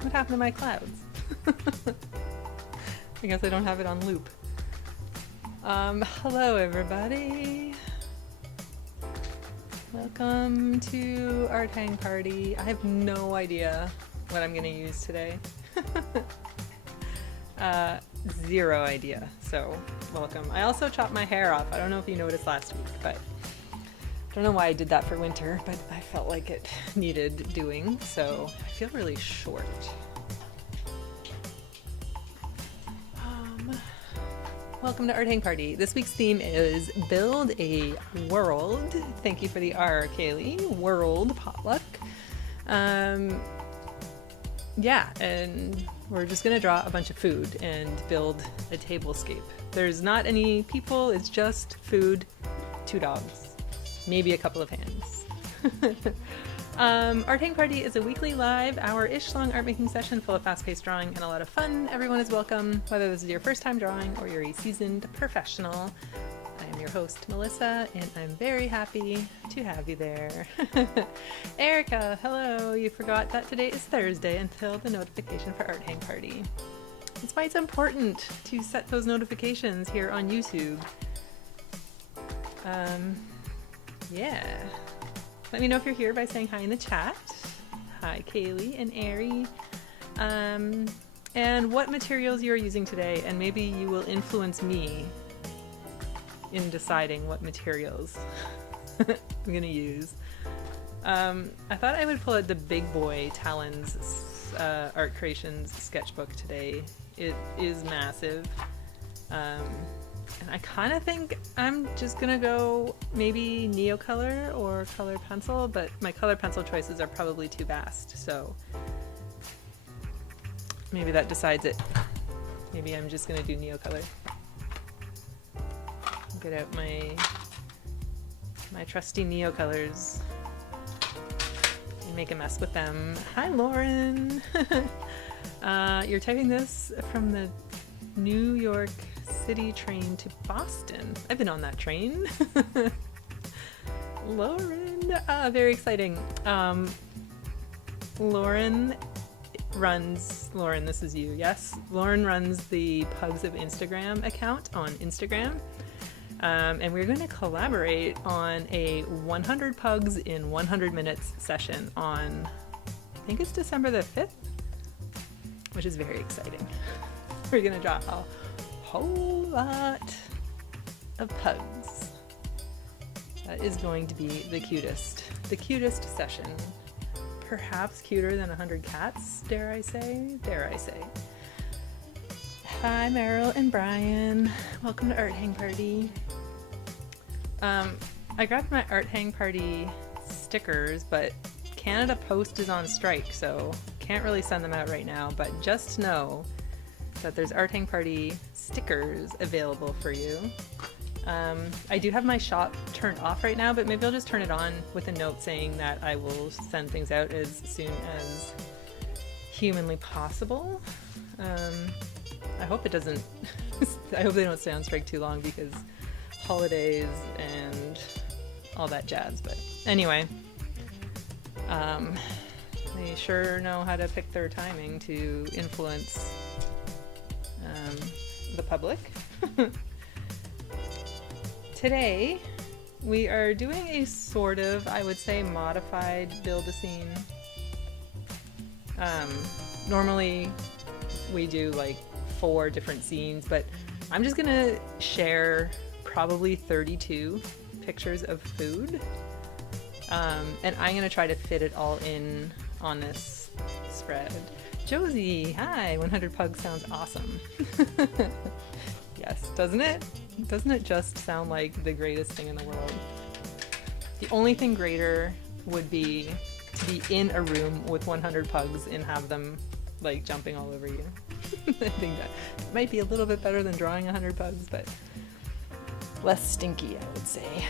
What happened to my clouds? I guess I don't have it on loop. Hello everybody. Welcome to Art Hang Party. I have no idea what I'm gonna use today. Zero idea, so welcome. I also chopped my hair off. I don't know if you noticed last week, but I don't know why I did that for winter, but I felt like it needed doing, so I feel really short. Welcome to Art Hang Party. This week's theme is Build a World. Thank you for the R, Kaylee. World Potluck. Yeah, and we're just gonna draw a bunch of food and build a tablescape. There's not any people, it's just food, 2 dogs. Maybe a couple of hands. Art Hang Party is a weekly live hour-ish long art making session full of fast-paced drawing and a lot of fun. Everyone is welcome, whether this is your first time drawing or you're a seasoned professional. I am your host, Melissa, and I'm very happy to have you there. Erica, hello! You forgot that today is Thursday until the notification for Art Hang Party. That's why it's important to set those notifications here on YouTube. Yeah. Let me know if you're here by saying hi in the chat. Hi, Kaylee and Ari. And what materials you're using today, and maybe you will influence me in deciding what materials I'm gonna use. I thought I would pull out the Big Boy Talons Art Creations sketchbook today. It is massive. And I kind of think I'm just gonna go maybe Neocolor or color pencil, but my color pencil choices are probably too vast, so maybe that decides it. Maybe I'm just gonna do Neocolor. Get out my trusty Neocolors and make a mess with them. Hi, Lauren! You're typing this from the New York City train to Boston. I've been on that train. Lauren, very exciting. Lauren, this is you, yes? Lauren runs the Pugs of Instagram account on Instagram. And we're going to collaborate on a 100 Pugs in 100 minutes session on, I think it's December the 5th, which is very exciting. We're going to draw a whole lot of pugs. That is going to be the cutest session. Perhaps cuter than 100 cats, dare I say? Dare I say. Hi, Meryl and Brian. Welcome to Art Hang Party. I grabbed my Art Hang Party stickers, but Canada Post is on strike, so can't really send them out right now, but just know that there's Art Hang Party stickers available for you. I do have my shop turned off right now, but maybe I'll just turn it on with a note saying that I will send things out as soon as humanly possible. I hope it doesn't, I hope they don't stay on strike too long because holidays and all that jazz, but anyway, they sure know how to pick their timing to influence the public. Today we are doing a sort of, I would say, modified build-a-scene. Normally we do like 4 different scenes, but I'm just gonna share probably 32 pictures of food, and I'm gonna try to fit it all in on this spread. Josie, hi! 100 Pugs sounds awesome. Yes, doesn't it? Doesn't it just sound like the greatest thing in the world? The only thing greater would be to be in a room with 100 pugs and have them like jumping all over you. I think that might be a little bit better than drawing 100 pugs, but less stinky, I would say,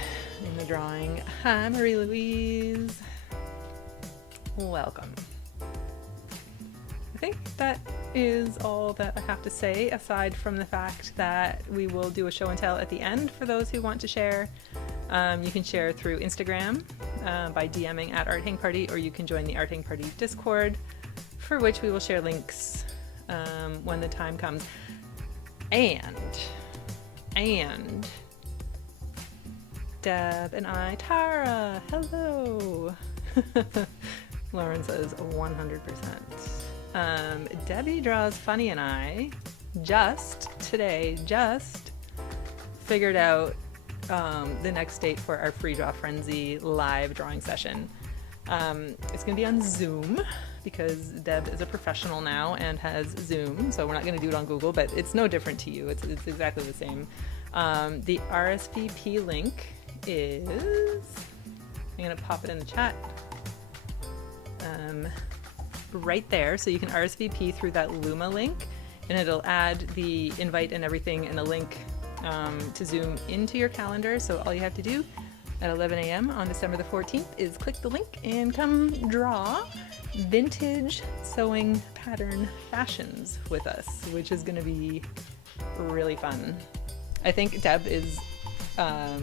in the drawing. Hi, Marie Louise. Welcome. I think that is all that I have to say, aside from the fact that we will do a show and tell at the end for those who want to share. You can share through Instagram by DMing at Art Hang Party, or you can join the Art Hang Party Discord for which we will share links when the time comes. And Deb and I, Tara, hello. Lauren says 100%. Debbie Draws Funny and I just figured out the next date for our free draw Friendzy live drawing session. It's going to be on Zoom because Deb is a professional now and has Zoom, so we're not going to do it on Google, but it's no different to you. It's exactly the same. The RSVP link is, I'm going to pop it in the chat right there, so you can RSVP through that Luma link, and it'll add the invite and everything and a link to Zoom into your calendar. So all you have to do at 11 a.m. on December the 14th is click the link and come draw vintage sewing pattern fashions with us, which is going to be really fun. I think Deb is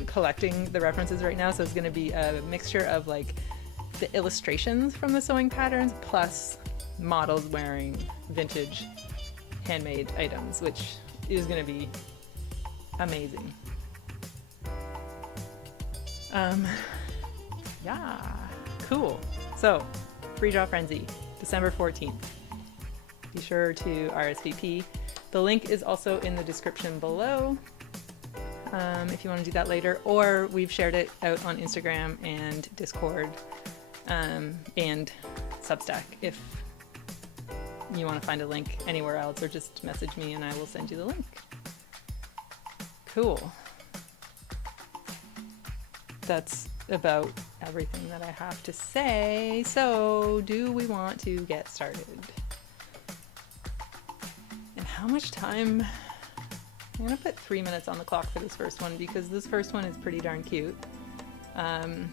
collecting the references right now, so it's going to be a mixture of like the illustrations from the sewing patterns plus models wearing vintage handmade items, which is going to be amazing. Yeah, cool. So, free draw Friendzy, December 14th. Be sure to RSVP. The link is also in the description below if you want to do that later, or we've shared it out on Instagram and Discord and Substack if you want to find a link anywhere else, or just message me and I will send you the link. Cool. That's about everything that I have to say. So, do we want to get started? And how much time? I'm gonna put 3 minutes on the clock for this first one because this first one is pretty darn cute. I'm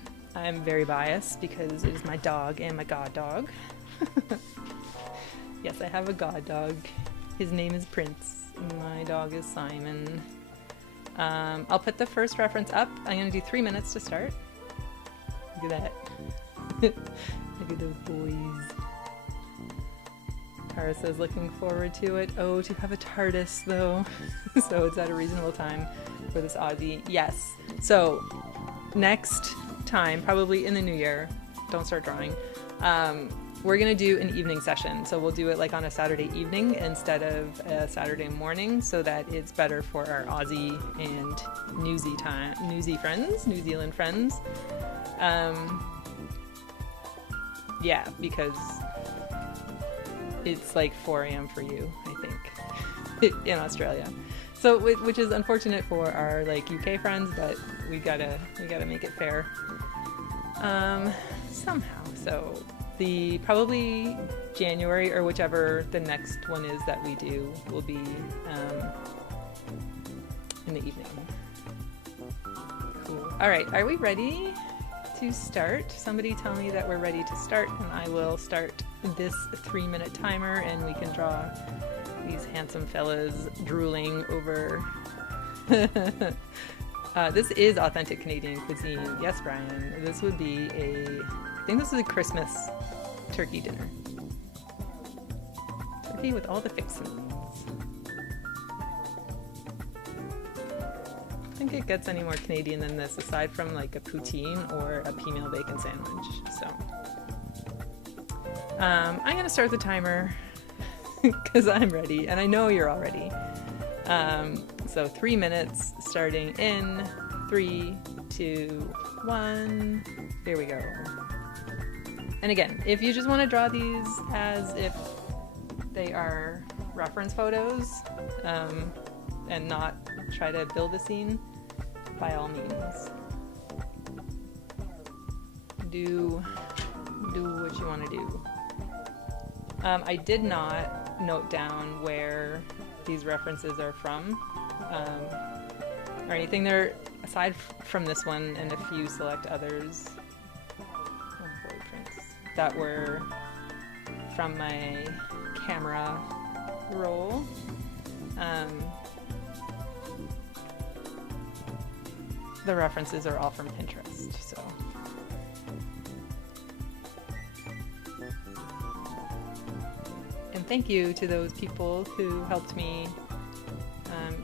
very biased because it is my dog and my god dog. Yes, I have a god dog. His name is Prince. My dog is Simon. I'll put the first reference up. I'm going to do 3 minutes to start. Look at that. Look at those boys. Tara says looking forward to it. Oh, to have a TARDIS though. So it's at a reasonable time for this Aussie. Yes. So next time, probably in the new year, don't start drawing. We're going to do an evening session. So we'll do it like on a Saturday evening instead of a Saturday morning so that it's better for our Aussie and New Zealand friends. Yeah, because it's like 4 a.m. for you, I think, in Australia. So, which is unfortunate for our like UK friends, but we gotta make it fair somehow. So the probably January or whichever the next one is that we do will be in the evening. Cool. All right, are we ready to start? Somebody tell me that we're ready to start, and I will start this 3-minute timer, and we can draw these handsome fellas drooling over. This is authentic Canadian cuisine. Yes, Brian. This would be I think this is a Christmas turkey dinner. Turkey with all the fixings. I think it gets any more Canadian than this, aside from like a poutine or a pea meal bacon sandwich. So I'm gonna start the timer because I'm ready, and I know you're all ready. So 3 minutes starting in 3, 2, 1. There we go. And again, if you just want to draw these as if they are reference photos and not try to build a scene, by all means, do what you want to do. I did not note down where these references are from or anything. There, aside from this one and a few select others. That were from my camera roll. The references are all from Pinterest, so. Thank you to those people who helped me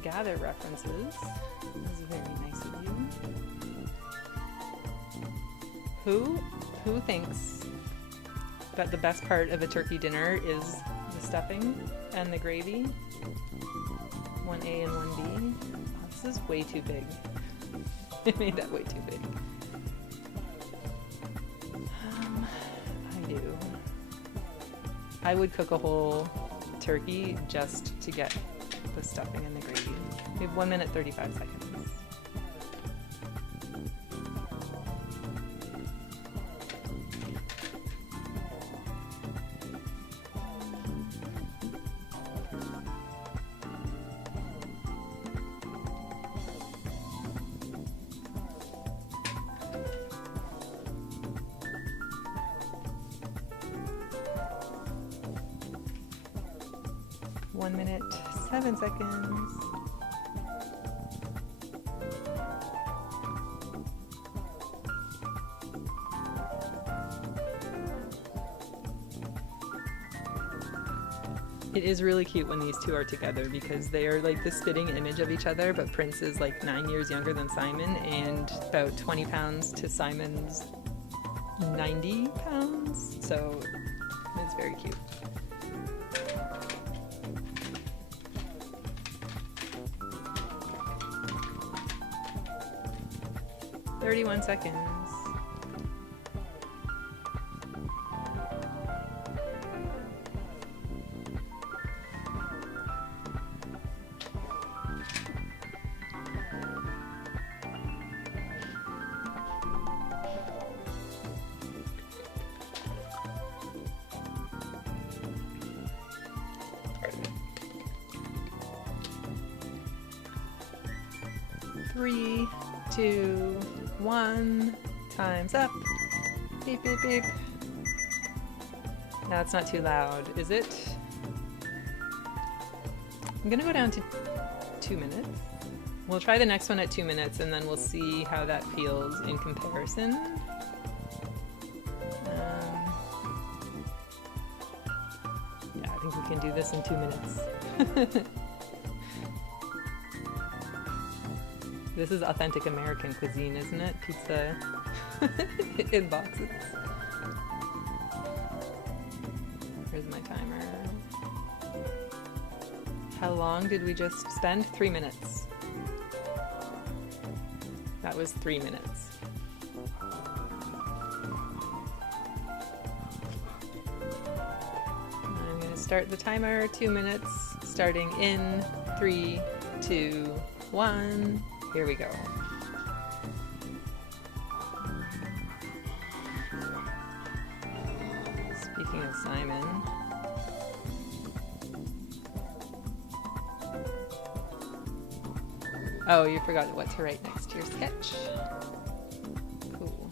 gather references. That was very nice of you. Who thinks that the best part of a turkey dinner is the stuffing and the gravy? 1A and 1B. Oh, this is way too big. I made that way too big. I do. I would cook a whole turkey just to get the stuffing and the gravy. We have 1 minute 35 seconds. One minute, 7 seconds. It is really cute when these two are together because they are like the spitting image of each other, but Prince is like 9 years younger than Simon and about 20 pounds to Simon's 90 pounds, so it's very cute. "31 seconds. Three, 2, 1, time's up. Beep, beep, beep. Now it's not too loud, is it? I'm gonna go down to 2 minutes. We'll try the next one at 2 minutes and then we'll see how that feels in comparison. Yeah, I think we can do this in 2 minutes. This is authentic American cuisine, isn't it? Pizza in boxes. Here's my timer. How long did we just spend? 3 minutes. That was 3 minutes. I'm going to start the timer. 2 minutes, starting in 3, 2, 1. Here we go. Speaking of Simon, oh, you forgot what to write next to your sketch. Cool.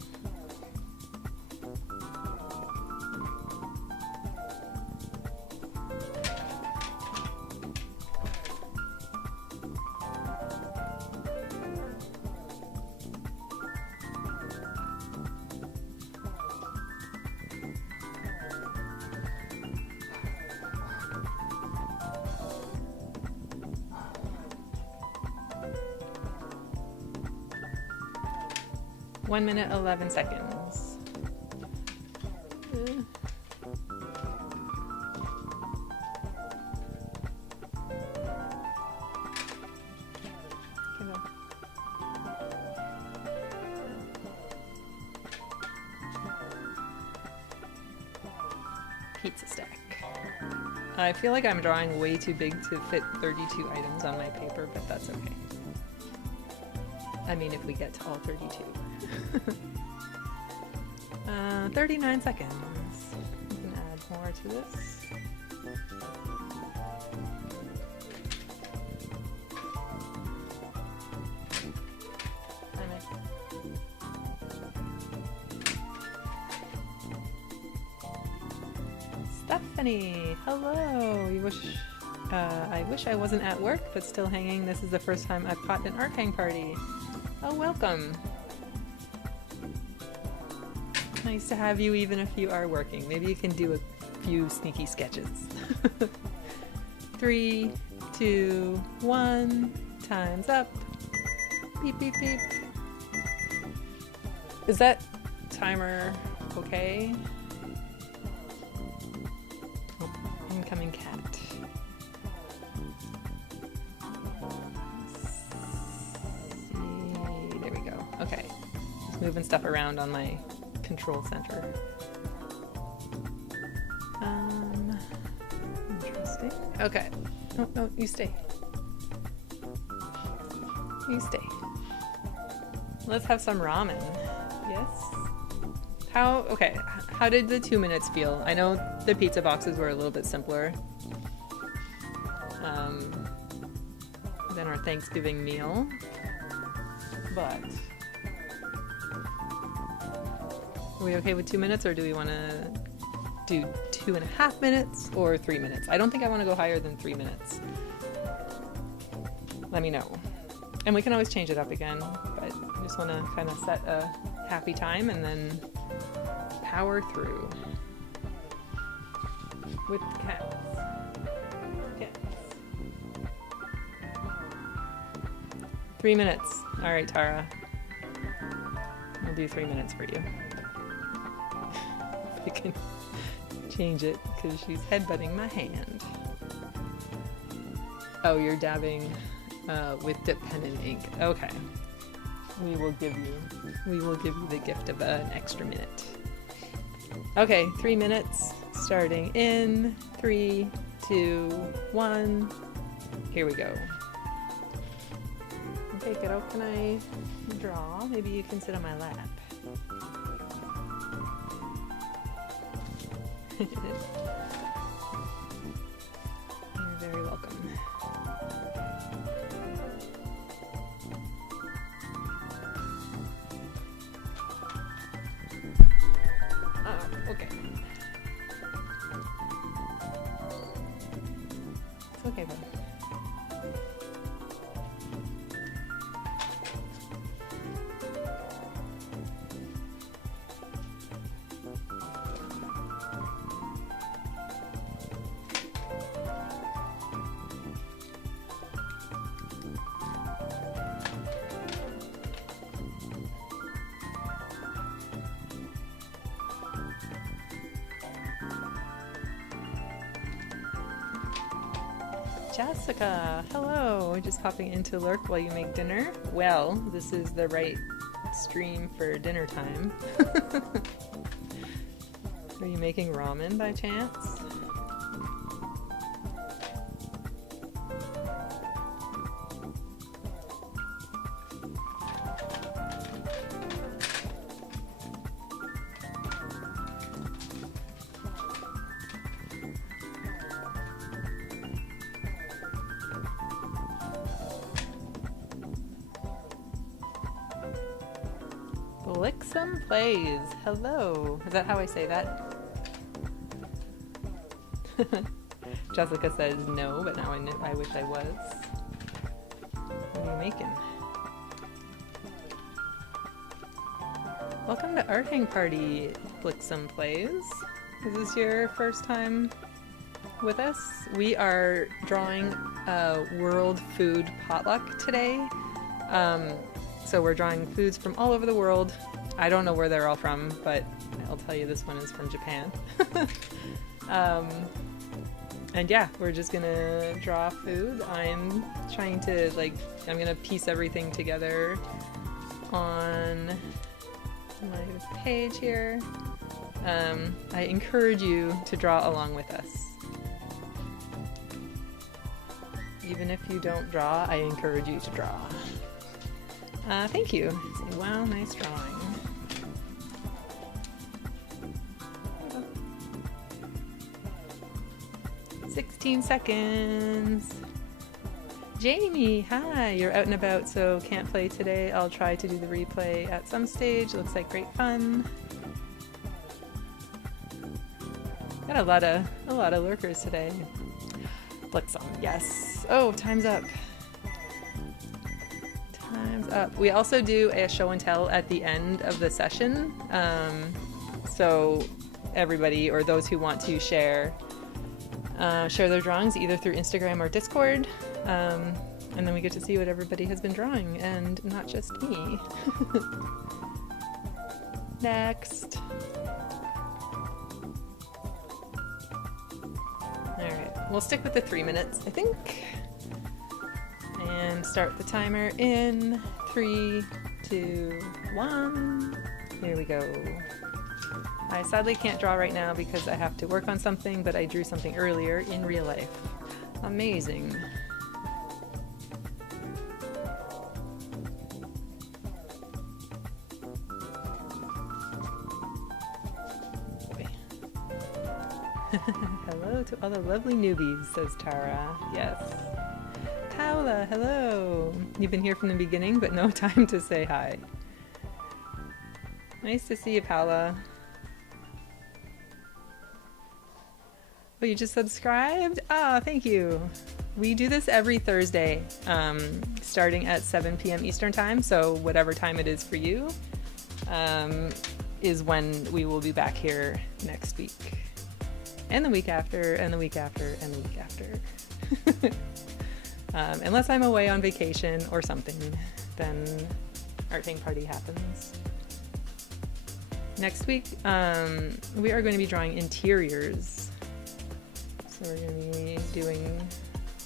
One minute, 11 seconds. Pizza stack. I feel like I'm drawing way too big to fit 32 items on my paper, but that's okay. I mean, if we get to all 32. 39 seconds. We can add more to this. Stephanie, hello. I wish I wasn't at work, but still hanging. This is the first time I've caught an art hang party. Oh, welcome. Nice to have you even if you are working. Maybe you can do few sneaky sketches. 3, 2, 1, time's up. Beep, beep, beep. Is that timer okay? Oh, incoming cat. There we go. Okay. Just moving stuff around on my control center. Interesting. Okay. No, you stay. You stay. Let's have some ramen. Yes? How did the 2 minutes feel? I know the pizza boxes were a little bit simpler than our Thanksgiving meal, but are we okay with 2 minutes, or do we want to do 2.5 minutes or 3 minutes? I don't think I want to go higher than 3 minutes. Let me know. And we can always change it up again, but I just want to kind of set a happy time and then power through with cats. Cats. 3 minutes. All right, Tara. I'll do 3 minutes for you. I can change it because she's headbutting my hand. Oh, you're dabbing with dip pen and ink. Okay. We will give you the gift of an extra minute. Okay, 3 minutes, starting in 3, 2, 1. Here we go. Okay, kiddo, can I draw? Maybe you can sit on my lap. You're very welcome. Okay. It's okay though. Jessica, hello. We're just popping in to lurk while you make dinner. Well, this is the right stream for dinner time. Are you making ramen by chance? Blixum Plays. Hello. Is that how I say that? Jessica says no, but now I wish I was. What are you making? Welcome to Art Hang Party, Blixum Plays. Is this your first time with us? We are drawing a World Food Potluck today. So we're drawing foods from all over the world. I don't know where they're all from, but I'll tell you this one is from Japan. And yeah, we're just gonna draw food. I'm trying to I'm gonna piece everything together on my page here. I encourage you to draw along with us. Even if you don't draw, I encourage you to draw. Thank you. Wow, nice drawing. 16 seconds. Jamie, hi. You're out and about, so can't play today. I'll try to do the replay at some stage. Looks like great fun. Got a lot of lurkers today. Blixum, yes. Oh, time's up. Time's up. We also do a show and tell at the end of the session. So everybody, or those who want to share their drawings either through Instagram or Discord. And then we get to see what everybody has been drawing, and not just me. Next. Alright, we'll stick with the 3 minutes, I think. And start the timer in 3, 2, 1. Here we go. I sadly can't draw right now because I have to work on something, but I drew something earlier in real life. Amazing. Hello to all the lovely newbies, says Tara. Yes. Paola, hello. You've been here from the beginning, but no time to say hi. Nice to see you, Paola. Oh, you just subscribed? Ah, thank you. We do this every Thursday, starting at 7 p.m. Eastern time, so whatever time it is for you, is when we will be back here next week. And the week after, and the week after, and the week after. Unless I'm away on vacation or something, then Art Hang Party happens. Next week, we are going to be drawing interiors. So we're going to be doing,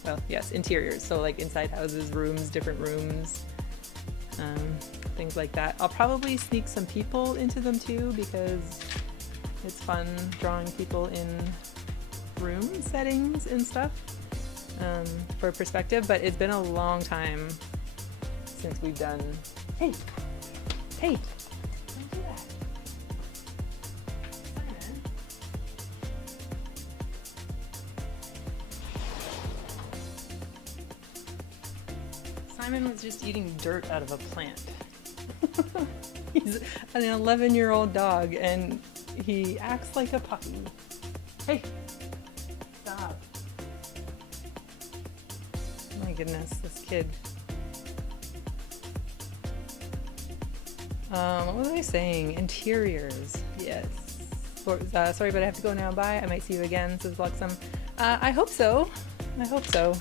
well, yes, interiors. So like inside houses, rooms, different rooms, things like that. I'll probably sneak some people into them too, because it's fun drawing people in room settings and stuff for perspective, but it's been a long time since we've done... Hey! Hey! Don't do that! Simon was just eating dirt out of a plant. He's an 11-year-old dog and he acts like a puppy. Hey! Stop. My goodness, this kid. What was I saying? Interiors. Yes. Sorry, but I have to go now. Bye. I might see you again, says Luxem. I hope so. I hope so.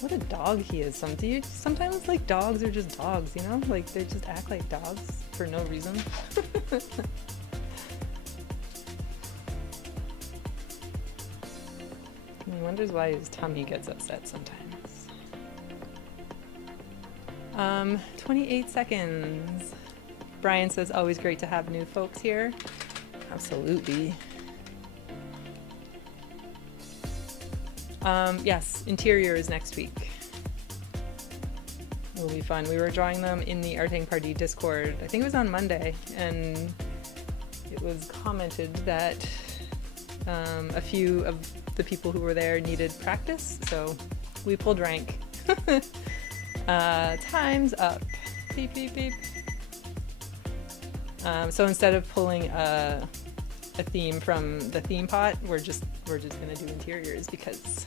What a dog he is. Sometimes like dogs are just dogs, you know? Like they just act like dogs for no reason. He wonders why his tummy gets upset sometimes. 28 seconds. Brian says, always great to have new folks here. Absolutely. Yes, interior is next week. It'll be fun. We were drawing them in the Art Hang Party Discord. I think it was on Monday, and it was commented that a few of the people who were there needed practice, so we pulled rank. Time's up. Beep, beep, beep. So instead of pulling a theme from the theme pot, we're just gonna do interiors because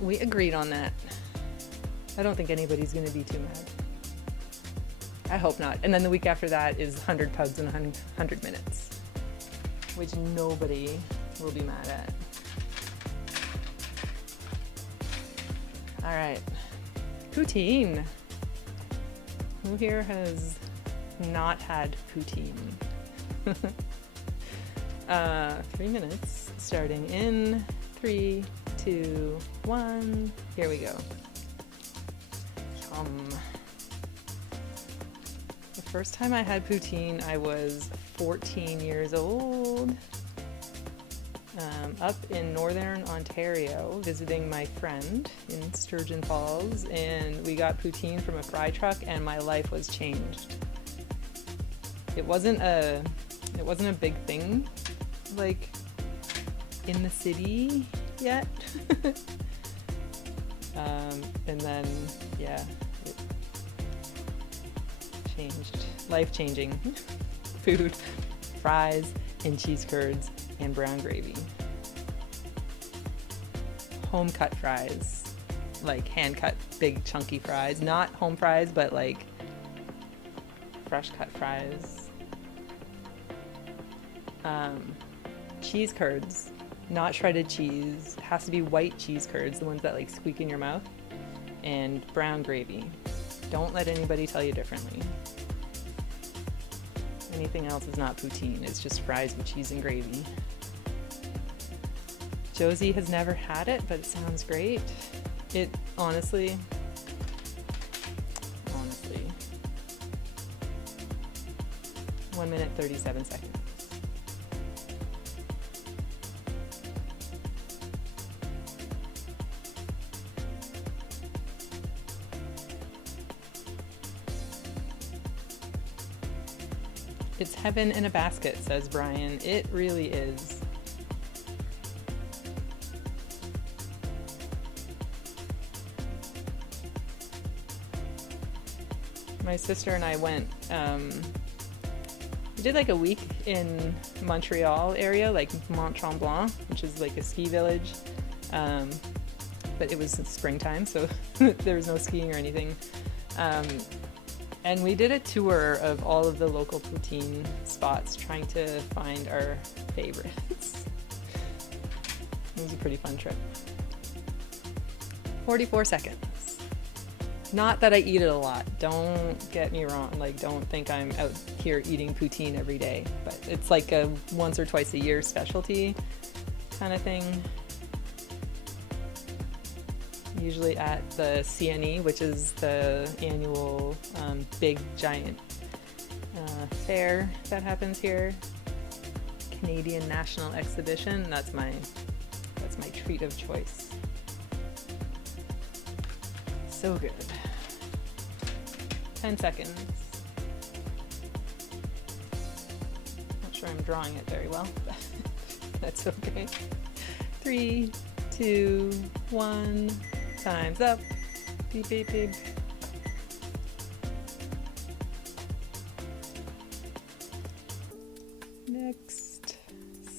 we agreed on that. I don't think anybody's gonna be too mad. I hope not. And then the week after that is 100 pugs in 100 minutes, which nobody will be mad at. All right, poutine. Who here has not had poutine? 3 minutes, starting in 3, 2, 1. Here we go. Yum. The first time I had poutine, I was 14 years old, up in northern Ontario, visiting my friend in Sturgeon Falls, and we got poutine from a fry truck, and my life was changed. It wasn't a big thing, like, in the city yet. And then, yeah, it changed. Life-changing. Food, fries, and cheese curds, and brown gravy. Home-cut fries. Like, hand-cut, big, chunky fries. Not home fries, but, like, fresh cut fries. Cheese curds, not shredded cheese. It has to be white cheese curds, the ones that like squeak in your mouth. And brown gravy. Don't let anybody tell you differently. Anything else is not poutine. It's just fries with cheese and gravy. Josie has never had it, but it sounds great. It honestly. 1 minute, 37 seconds. It's heaven in a basket, says Brian. It really is. My sister and I went, we did like a week in Montreal area, like Mont Tremblant, which is like a ski village. But it was springtime, so there was no skiing or anything. And we did a tour of all of the local poutine spots, trying to find our favorites. It was a pretty fun trip. 44 seconds. Not that I eat it a lot. Don't get me wrong. Like, don't think I'm out here eating poutine every day. But it's like a once or twice a year specialty kind of thing. Usually at the CNE, which is the annual big giant fair that happens here. Canadian National Exhibition. That's my treat of choice. So good. 10 seconds. Not sure I'm drawing it very well, but that's okay. 3, 2, 1. Time's up. Beep, beep, beep. Next,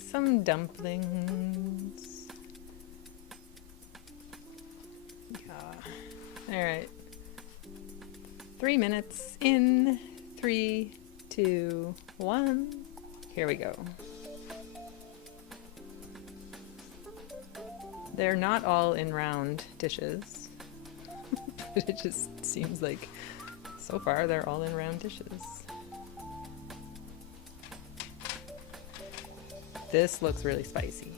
some dumplings. Yeah. All right. 3 minutes in 3, 2, 1. Here we go. They're not all in round dishes, but it just seems like so far they're all in round dishes. This looks really spicy.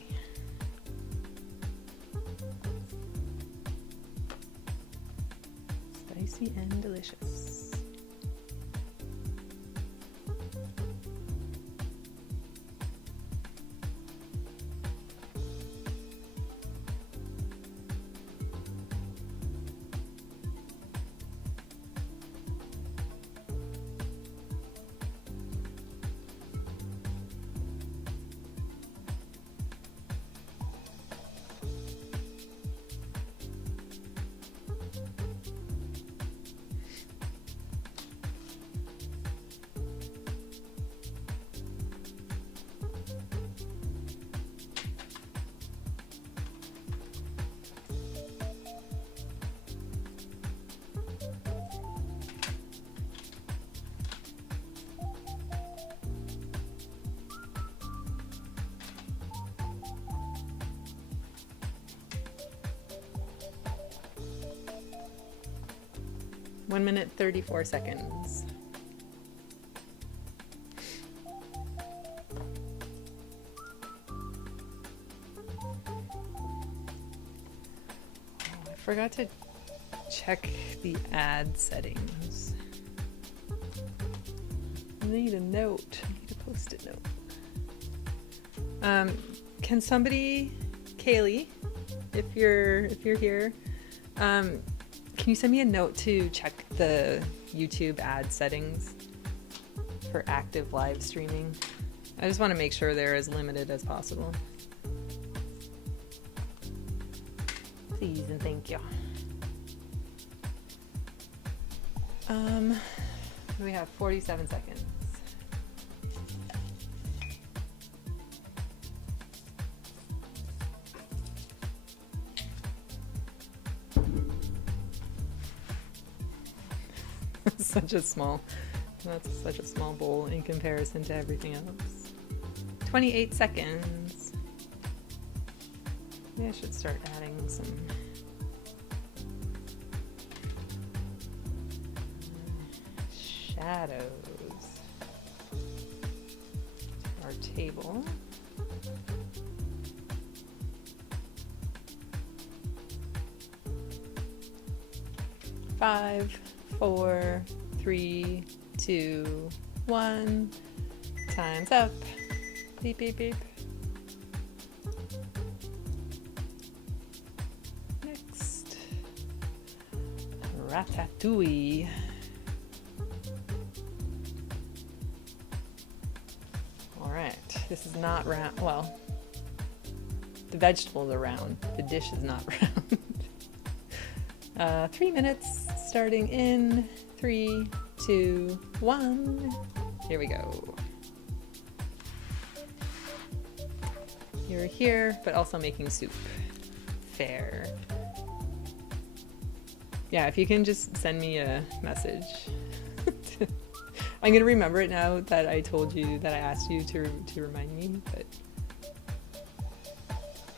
Spicy and delicious. One minute, 34 seconds. I forgot to check the ad settings. I need a note. I need a post-it note. Can somebody, Kaylee, if you're here, can you send me a note to check the YouTube ad settings for active live streaming? I just want to make sure they're as limited as possible. Please and thank you. We have 47 seconds. Such a small That's such a small bowl in comparison to everything else. 28 seconds. Maybe I should start adding some shadows to our table. 5, 4, 3, 2, 1. Time's up. Beep, beep, beep. Next, Ratatouille. All right, this is not round. Well, the vegetables are round. The dish is not round. 3 minutes starting in 3, 2, 1. Here we go. You're here, but also making soup. Fair. Yeah, if you can just send me a message. I'm gonna remember it now that I told you that I asked you to remind me, but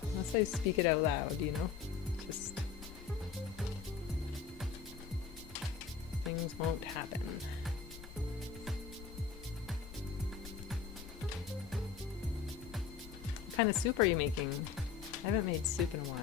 unless I speak it out loud, you know, just things won't happen. What kind of soup are you making? I haven't made soup in a while.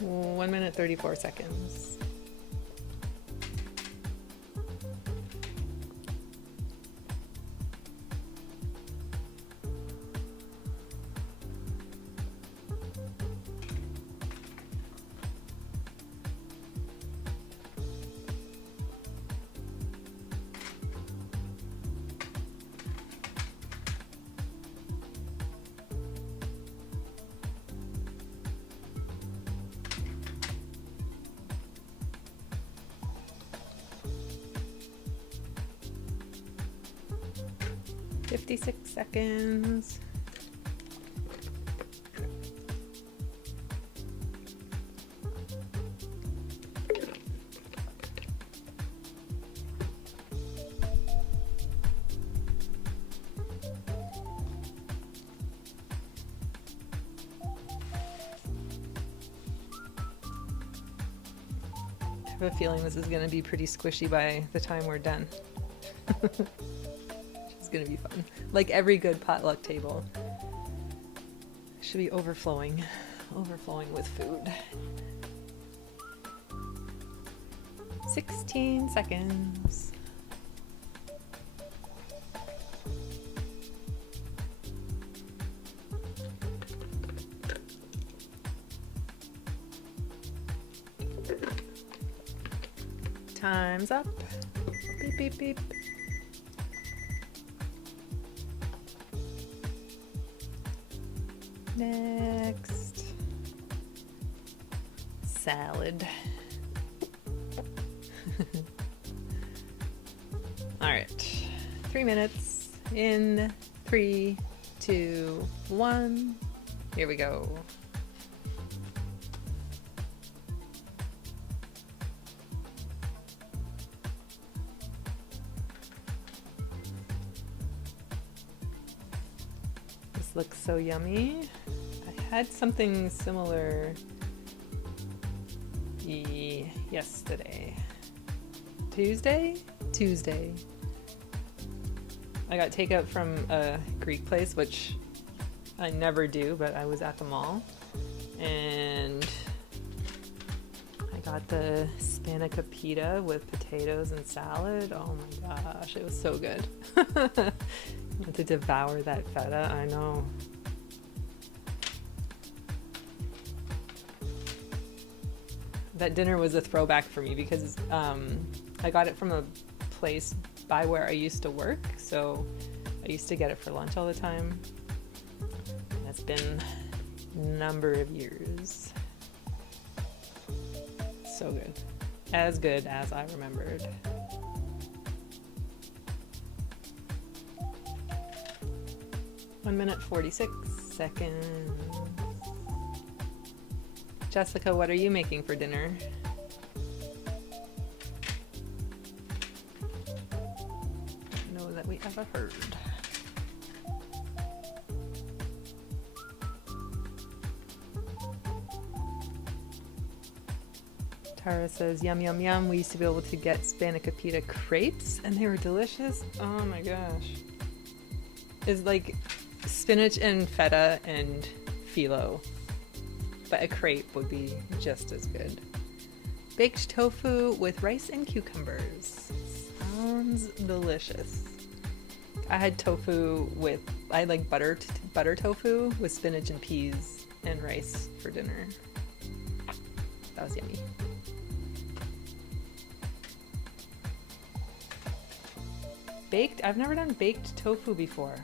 Well, 1 minute 34 seconds. $56 seconds. I have a feeling this is going to be pretty squishy by the time we're done. It's going to be fun. Like every good potluck table. Should be overflowing with food. 16 seconds. Time's up. Beep, beep, beep. Next. Salad. All right. 3 minutes in 3, 2, 1. Here we go. This looks so yummy. I had something similar yesterday. Tuesday. I got takeout from a Greek place, which I never do, but I was at the mall and I Got the spanakopita pita with potatoes and salad. Oh my gosh, it was so good. I had to devour that feta, I know. That dinner was a throwback for me because I got it from a place by where I used to work, so I used to get it for lunch all the time. That's been a number of years. So good as I remembered. One minute 46 seconds. Jessica, what are you making for dinner? Don't know that we ever heard. Tara says, yum, yum, yum. We used to be able to get spanakopita pita crepes and they were delicious. Oh my gosh. It's like spinach and feta and phyllo. But a crepe would be just as good. Baked tofu with rice and cucumbers. Sounds delicious. I had tofu with, I like butter tofu with spinach and peas and rice for dinner. That was yummy. Baked? I've never done baked tofu before.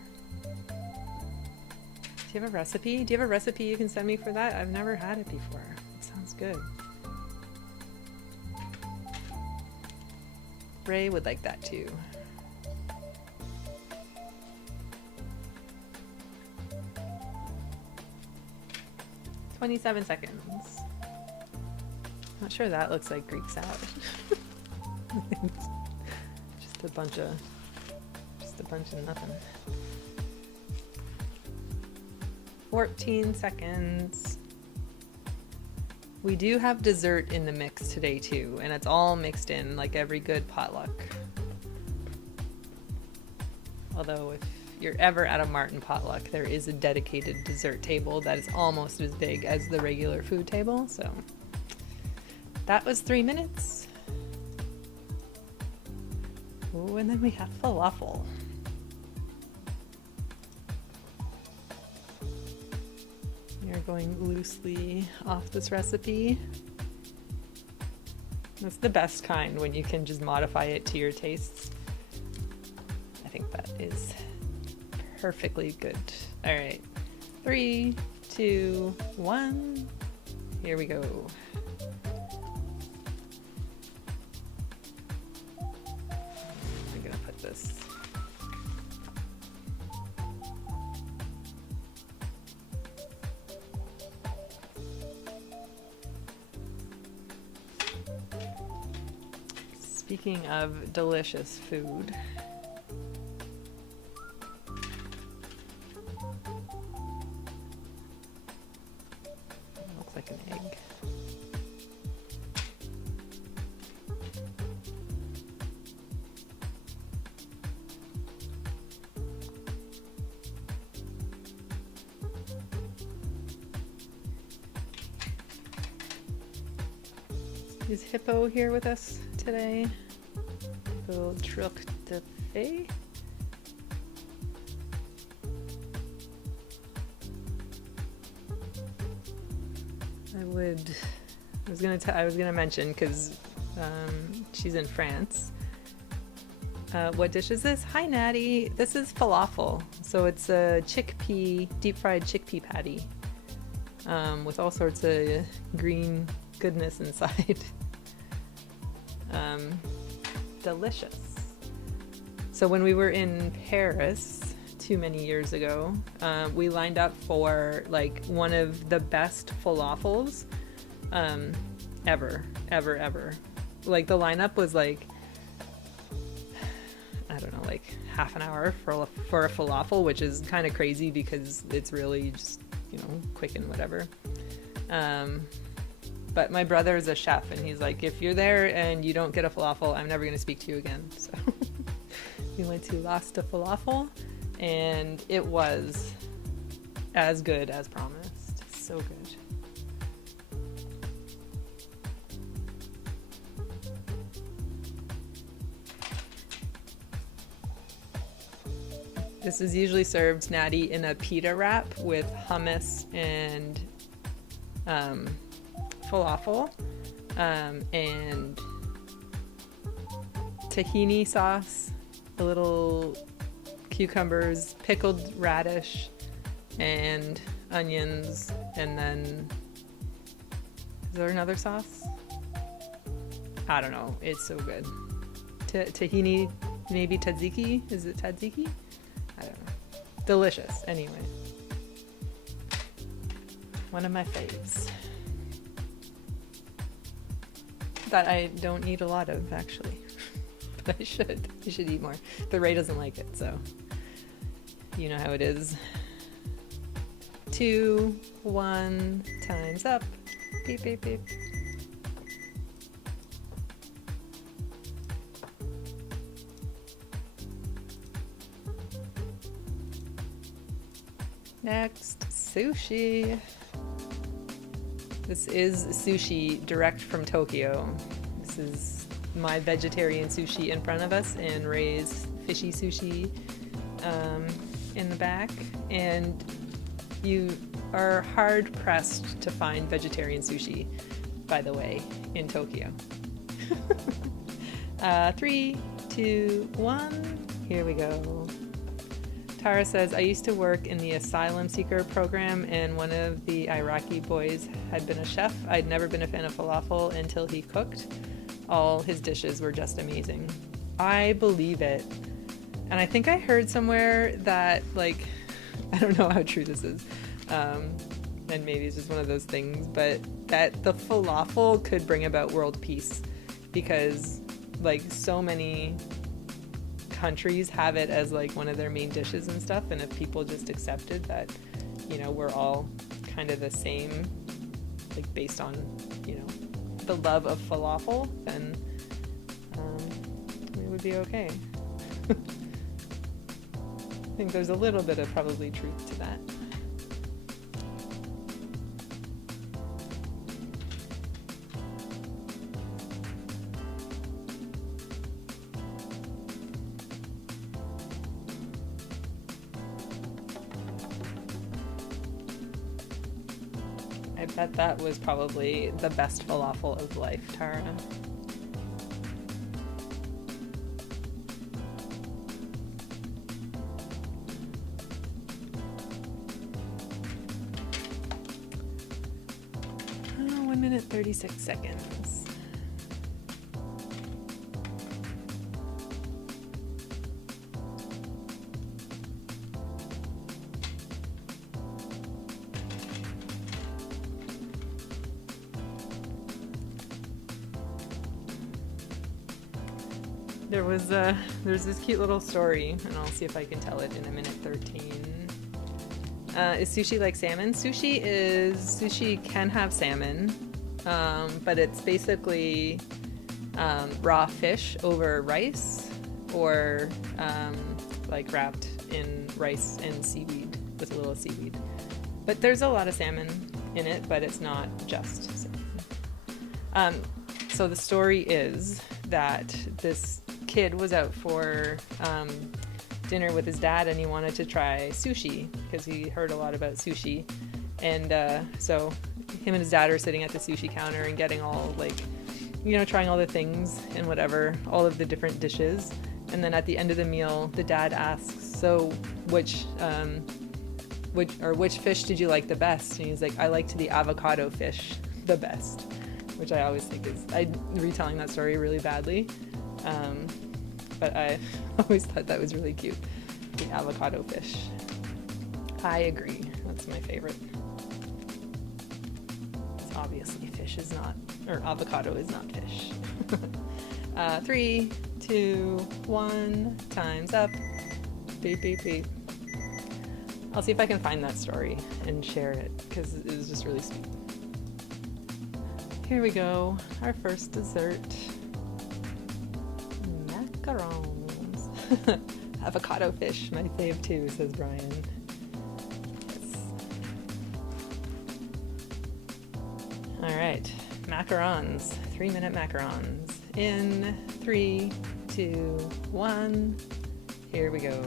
Do you have a recipe? Do you have a recipe you can send me for that? I've never had it before. It sounds good. Ray would like that too. "27 seconds. Not sure that looks like Greek salad. Just a bunch of nothing. 14 seconds. We do have dessert in the mix today too, and it's all mixed in like every good potluck. Although if you're ever at a Martin potluck, there is a dedicated dessert table that is almost as big as the regular food table. So that was 3 minutes. Oh, and then we have falafel. You're going loosely off this recipe. That's the best kind, when you can just modify it to your tastes. I think that is perfectly good. All right, 3, 2, 1. Here we go. I'm gonna put this. Speaking of delicious food, looks like an egg. Is Hippo here with us today? Hippo truc de fait. I was gonna mention, because she's in France. What dish is this? Hi Natty, this is falafel. So it's a deep fried chickpea patty with all sorts of green goodness inside. Delicious. So when we were in Paris too many years ago, we lined up for like one of the best falafels ever. Like the lineup was like, I don't know, like half an hour for a falafel, which is kind of crazy because it's really just, you know, quick and whatever. But my brother is a chef, and he's like, if you're there and you don't get a falafel, I'm never going to speak to you again. So we went to Lasta Falafel, and it was as good as promised. So good. This is usually served natty in a pita wrap with hummus and falafel and tahini sauce, a little cucumbers, pickled radish, and onions, and then is there another sauce? I don't know. It's so good. Tahini, maybe tzatziki? Is it tzatziki? I don't know. Delicious. Anyway, one of my faves that I don't eat a lot of, actually. But I should eat more. But Ray doesn't like it, so you know how it is. 2, 1, time's up. Beep, beep, beep. Next, sushi. This is sushi direct from Tokyo. This is my vegetarian sushi in front of us and Ray's fishy sushi in the back. And you are hard pressed to find vegetarian sushi, by the way, in Tokyo. 3, 2, 1, here we go. Tara says, I used to work in the asylum seeker program and one of the Iraqi boys had been a chef. I'd never been a fan of falafel until he cooked. All his dishes were just amazing. I believe it. And I think I heard somewhere that, like, I don't know how true this is, and maybe it's just one of those things, but that the falafel could bring about world peace because, like, so many countries have it as like one of their main dishes and stuff, and if people just accepted that, you know, we're all kind of the same, like based on, you know, the love of falafel, then we would be okay. I think there's a little bit of probably truth to that. I bet that was probably the best falafel of life, Tara. Oh, 1 minute 36 seconds. There's this cute little story, and I'll see if I can tell it in 1:13. Is sushi like salmon? Sushi can have salmon, but it's basically raw fish over rice, or like wrapped in rice and seaweed with a little seaweed. But there's a lot of salmon in it, but it's not just salmon. So the story is that this kid was out for dinner with his dad and he wanted to try sushi because he heard a lot about sushi, and so him and his dad are sitting at the sushi counter and getting all, like, you know, trying all the things and whatever, all of the different dishes, and then at the end of the meal the dad asks, so which fish did you like the best? And he's like, I liked the avocado fish the best, which I always think is, I'm retelling that story really badly, but I always thought that was really cute. The avocado fish. I agree. That's my favorite. Because obviously fish is not, or avocado is not fish. 3, 2, 1, time's up. Beep, beep, beep. I'll see if I can find that story and share it, because it was just really sweet. Here we go. Our first dessert. Macarons. Avocado fish, my fave too, says Brian. Yes. All right, macarons. 3-minute macarons. In 3, 2, 1. Here we go.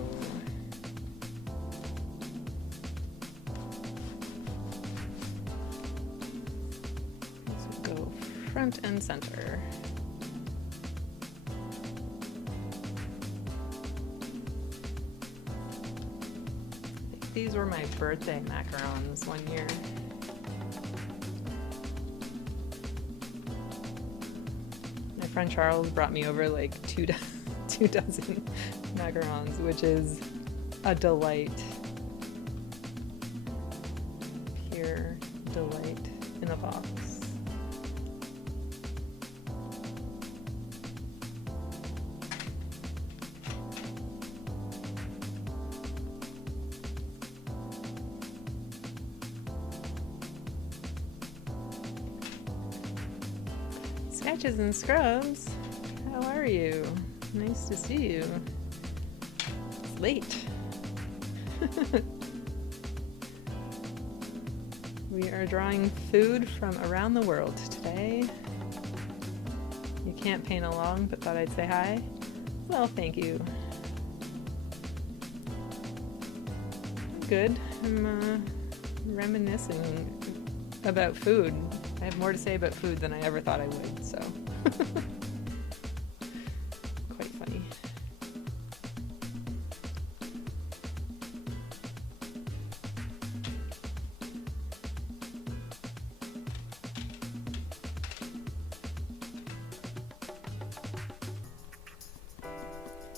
front and center. I think these were my birthday macarons one year. My friend Charles brought me over like two dozen macarons, which is a delight. Pure delight in a box. Sketches and Scrubs, how are you? Nice to see you. It's late. We are drawing food from around the world today. You can't paint along, but thought I'd say hi. Well, thank you. Good. I'm reminiscing about food. I have more to say about food than I ever thought I would, so. Quite funny.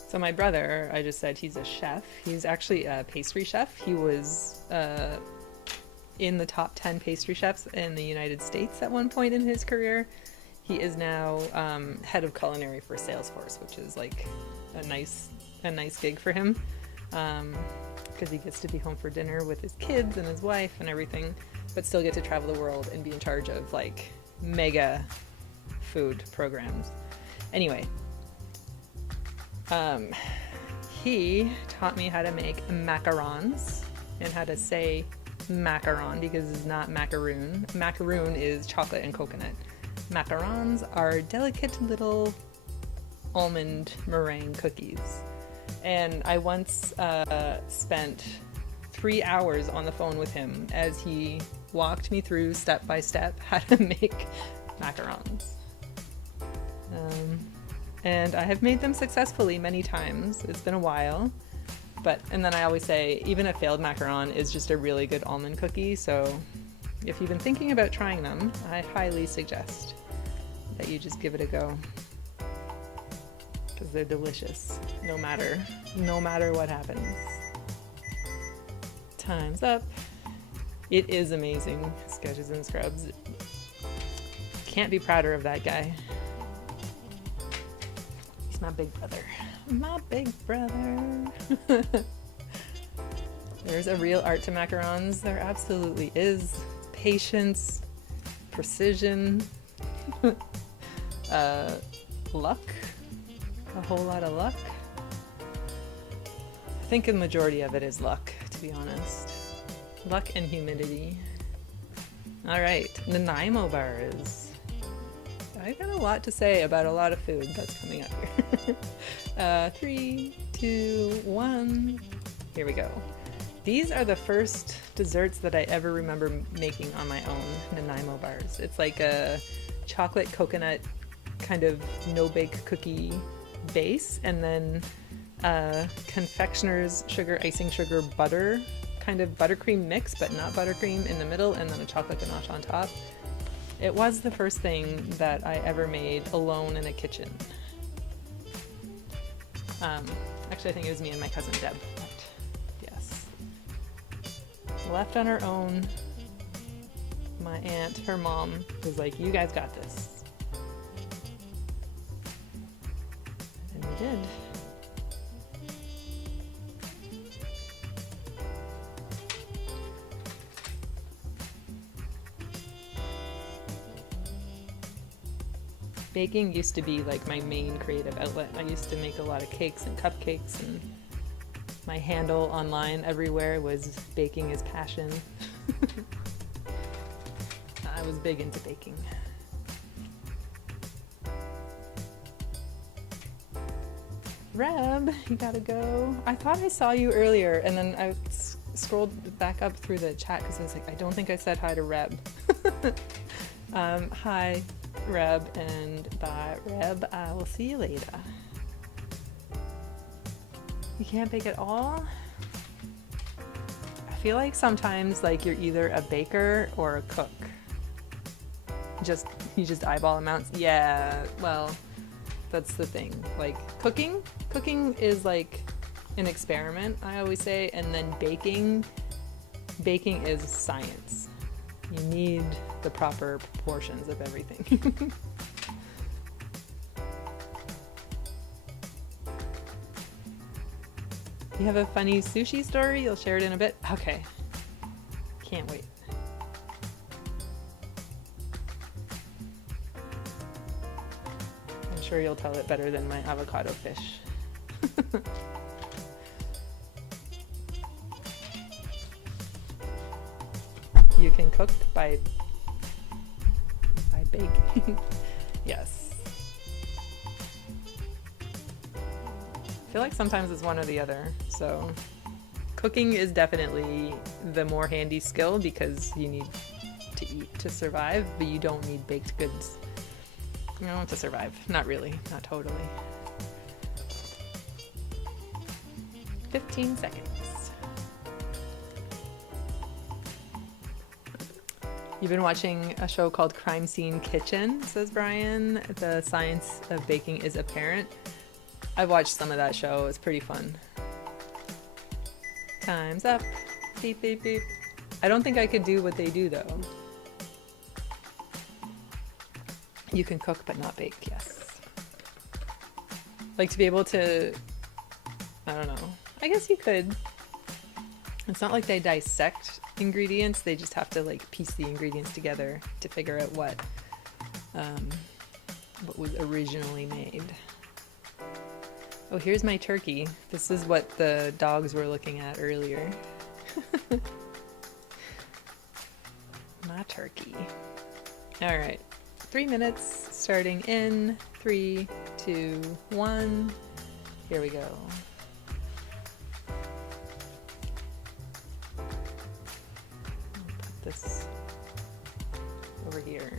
So my brother, I just said he's a chef. He's actually a pastry chef. He was in the top 10 pastry chefs in the United States at one point in his career. He is now head of culinary for Salesforce, which is like a nice gig for him, because he gets to be home for dinner with his kids and his wife and everything, but still get to travel the world and be in charge of like mega food programs. Anyway, he taught me how to make macarons and how to say macaron, because it's not macaroon. Macaroon is chocolate and coconut. Macarons are delicate little almond meringue cookies. And I once spent 3 hours on the phone with him as he walked me through step by step how to make macarons. And I have made them successfully many times. It's been a while. And then I always say, even a failed macaron is just a really good almond cookie, so if you've been thinking about trying them, I highly suggest that you just give it a go, because they're delicious, no matter what happens. Time's up. It is amazing, Sketches and Scrubs. Can't be prouder of that guy. He's my big brother. My big brother. There's a real art to macarons. There absolutely is. Patience, precision, luck, a whole lot of luck. I think the majority of it is luck, to be honest. Luck and humidity. All right, the Nimo Bars. I got a lot to say about a lot of food that's coming up here. 3, 2, 1. Here we go. These are the first desserts that I ever remember making on my own, the Nimo Bars. It's like a chocolate coconut kind of no-bake cookie base, and then confectioner's sugar, icing sugar, butter, kind of buttercream mix, but not buttercream in the middle, and then a chocolate ganache on top. It was the first thing that I ever made alone in a kitchen. Actually, I think it was me and my cousin Deb, but yes. Left on her own, my aunt, her mom, was like, you guys got this. And we did. Baking used to be like my main creative outlet. I used to make a lot of cakes and cupcakes, and my handle online everywhere was baking is passion. I was big into baking. Reb, you gotta go. I thought I saw you earlier, and then I scrolled back up through the chat because I was like, I don't think I said hi to Reb. Hi. Reb, and bye, Reb. I will see you later. You can't bake at all? I feel like sometimes like you're either a baker or a cook. You just eyeball amounts. Yeah, well, that's the thing. Like cooking is like an experiment, I always say, and then baking is science. You need the proper proportions of everything. You have a funny sushi story? You'll share it in a bit? Okay. Can't wait. I'm sure you'll tell it better than my avocado fish. You can cook by baking. Yes. I feel like sometimes it's one or the other. So cooking is definitely the more handy skill because you need to eat to survive, but you don't need baked goods, you know, to survive. Not really, not totally. 15 seconds. You've been watching a show called Crime Scene Kitchen, says Brian. The science of baking is apparent. I've watched some of that show. It's pretty fun. Time's up. Beep, beep, beep. I don't think I could do what they do, though. You can cook but not bake, yes. Like to be able to, I don't know. I guess you could. It's not like they dissect ingredients. They just have to like piece the ingredients together to figure out what was originally made. Oh, here's my turkey. This is what the dogs were looking at earlier. My turkey. All right, 3 minutes starting in 3, 2, 1. Here we go. Put this over here.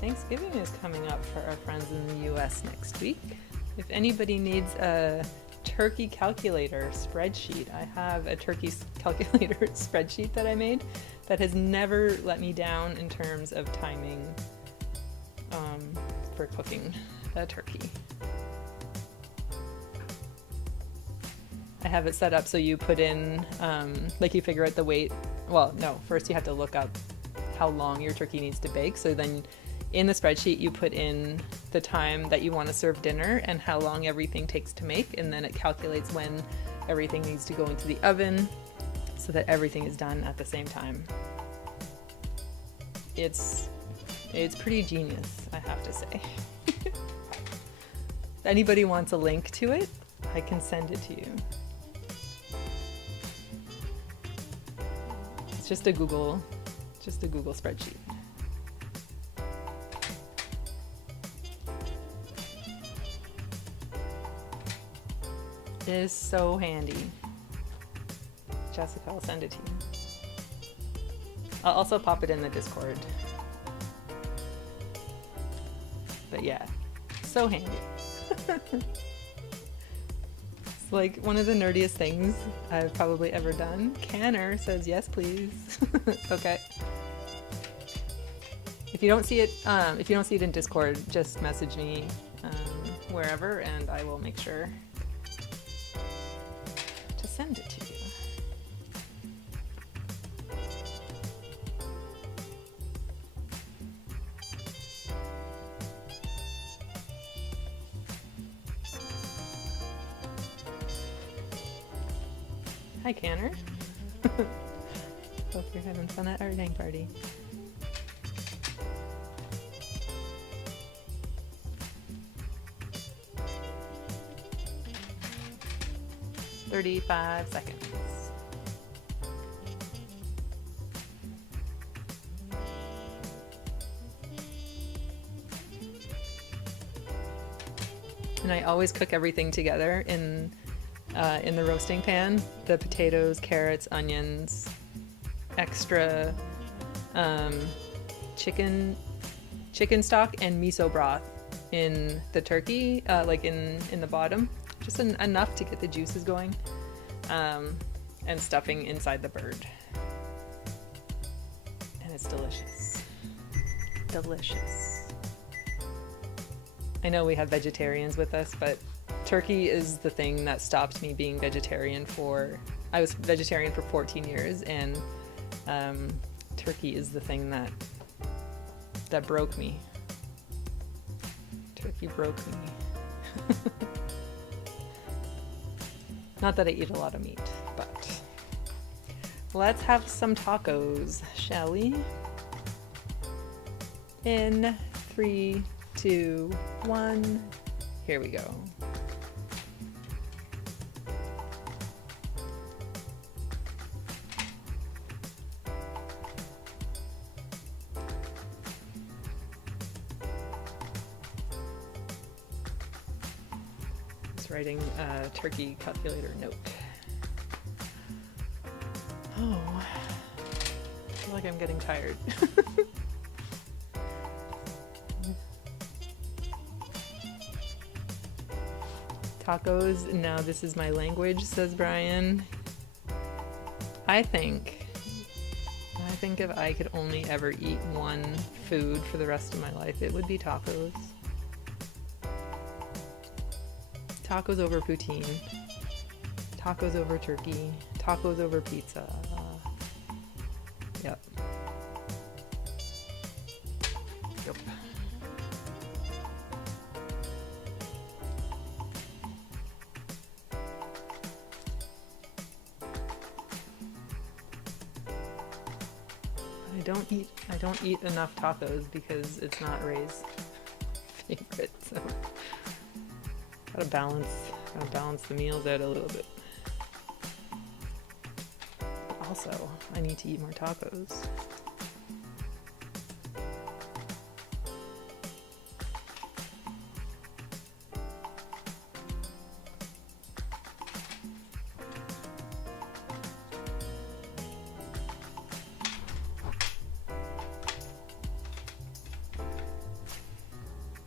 Thanksgiving is coming up for our friends in the US next week. If anybody needs a turkey calculator spreadsheet, I have a turkey calculator spreadsheet that I made that has never let me down in terms of timing for cooking a turkey. I have it set up so you put in, like you figure out the weight. Well, no, first you have to look up how long your turkey needs to bake. So then in the spreadsheet, you put in the time that you want to serve dinner and how long everything takes to make. And then it calculates when everything needs to go into the oven so that everything is done at the same time. It's pretty genius, I have to say. If anybody wants a link to it, I can send it to you. It's just a Google spreadsheet. It is so handy. Jessica, I'll send it to you. I'll also pop it in the Discord. But yeah, so handy. It's like one of the nerdiest things I've probably ever done. Canner says yes, please. Okay. If you don't see it in Discord, just message me wherever, and I will make sure to send it to you. Hi, Canner. Hope you're having fun at our dang party. "35 seconds. And I always cook everything together in in the roasting pan, the potatoes, carrots, onions, extra chicken stock and miso broth in the turkey, like in the bottom, just enough to get the juices going, and stuffing inside the bird. And it's delicious. Delicious. I know we have vegetarians with us, but turkey is the thing that stopped me being vegetarian I was vegetarian for 14 years, and turkey is the thing that broke me. Turkey broke me. Not that I eat a lot of meat, but let's have some tacos, shall we? In 3, 2, 1, here we go. Writing a turkey calculator note. Oh, I feel like I'm getting tired. Tacos, now this is my language, says Brian. I think if I could only ever eat one food for the rest of my life, it would be tacos. Tacos over poutine, tacos over turkey, tacos over pizza. Yep. I don't eat enough tacos because it's not Ray's favorite, so gotta balance the meals out a little bit. But also, I need to eat more tacos.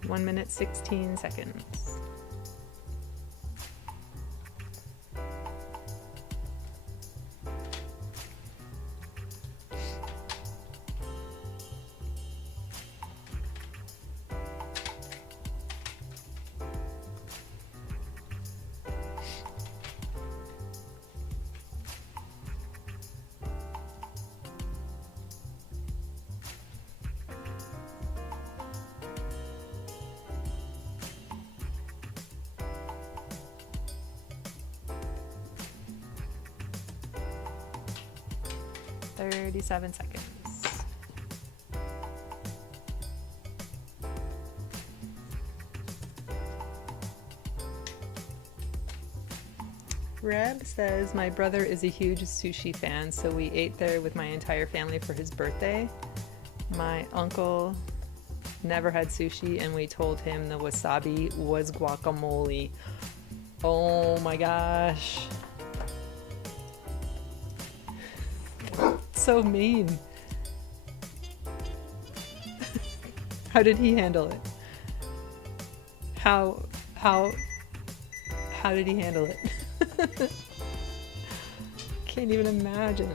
One minute, 16 seconds. Thirty-seven seconds. Reb says, my brother is a huge sushi fan, so we ate there with my entire family for his birthday. My uncle never had sushi, and we told him the wasabi was guacamole. Oh my gosh. So mean. How did he handle it? How did he handle it? Can't even imagine.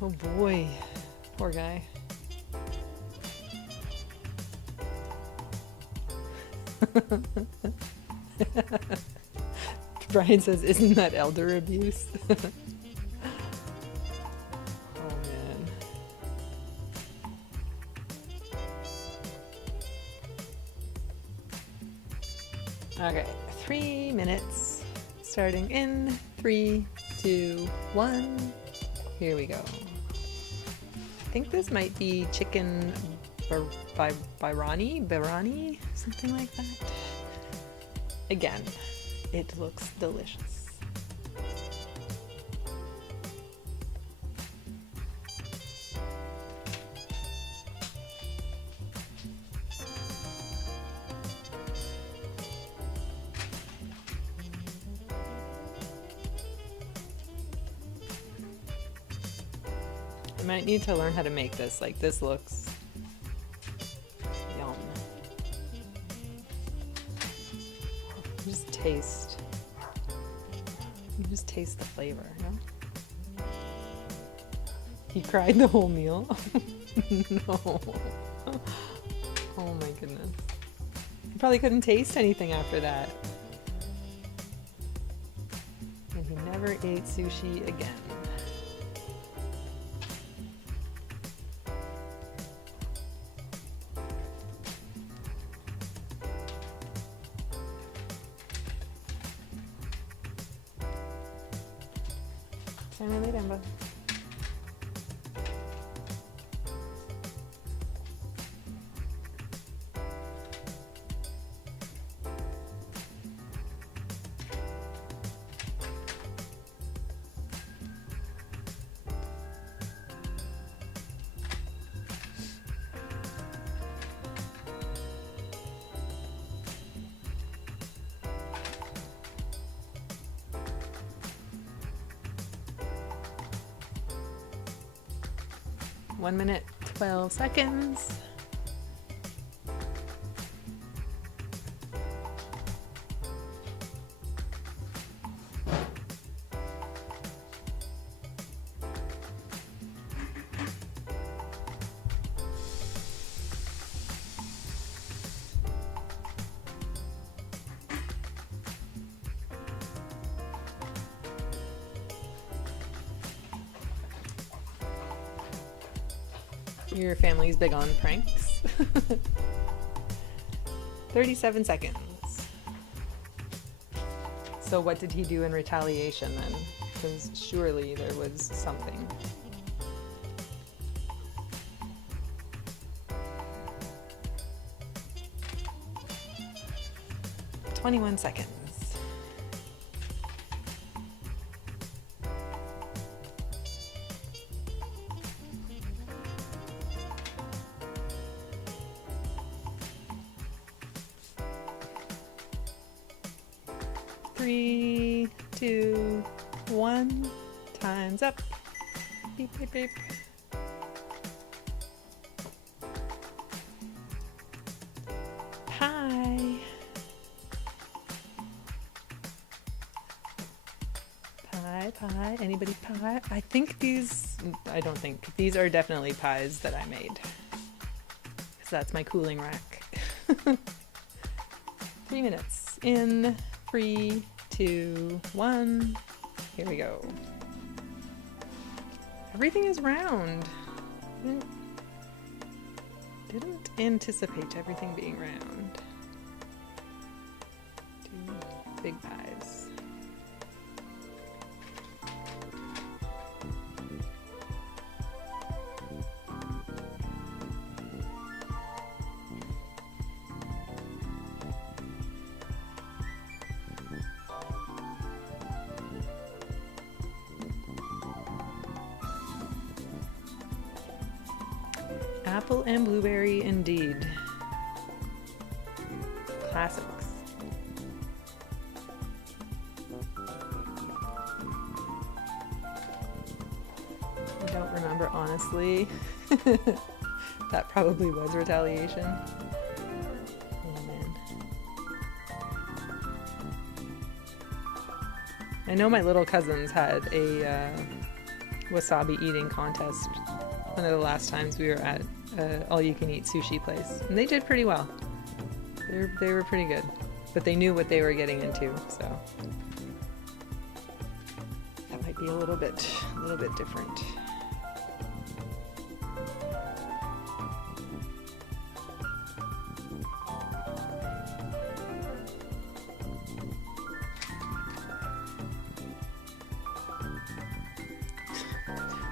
Oh boy, poor guy. Brian says, isn't that elder abuse? Oh man. Okay, 3 minutes. Starting in 3, 2, 1. Here we go. I think this might be chicken birani, something like that. Again, it looks delicious. might need to learn how to make this. Like, this looks yum. You just taste the flavor, no? He cried the whole meal? No. Oh my goodness. He probably couldn't taste anything after that. And he never ate sushi again. Sammy Lemba. One minute, 12 seconds. Your family's big on pranks. 37 seconds. So what did he do in retaliation then? Because surely there was something. "21 seconds. Three, two, one. Time's up. Beep, beep, beep. Pie. Pie. Anybody pie? I don't think. These are definitely pies that I made. Because that's my cooling rack. 3 minutes. In 3, 2, 1. Here we go. Everything is round. Didn't anticipate everything being round. 2 big pies. Apple and blueberry indeed. Classics. I don't remember honestly. That probably was retaliation. Oh man. I know my little cousins had a wasabi eating contest one of the last times we were at all-you-can-eat sushi place, and they did pretty well. They were pretty good, but they knew what they were getting into, so that might be a little bit different.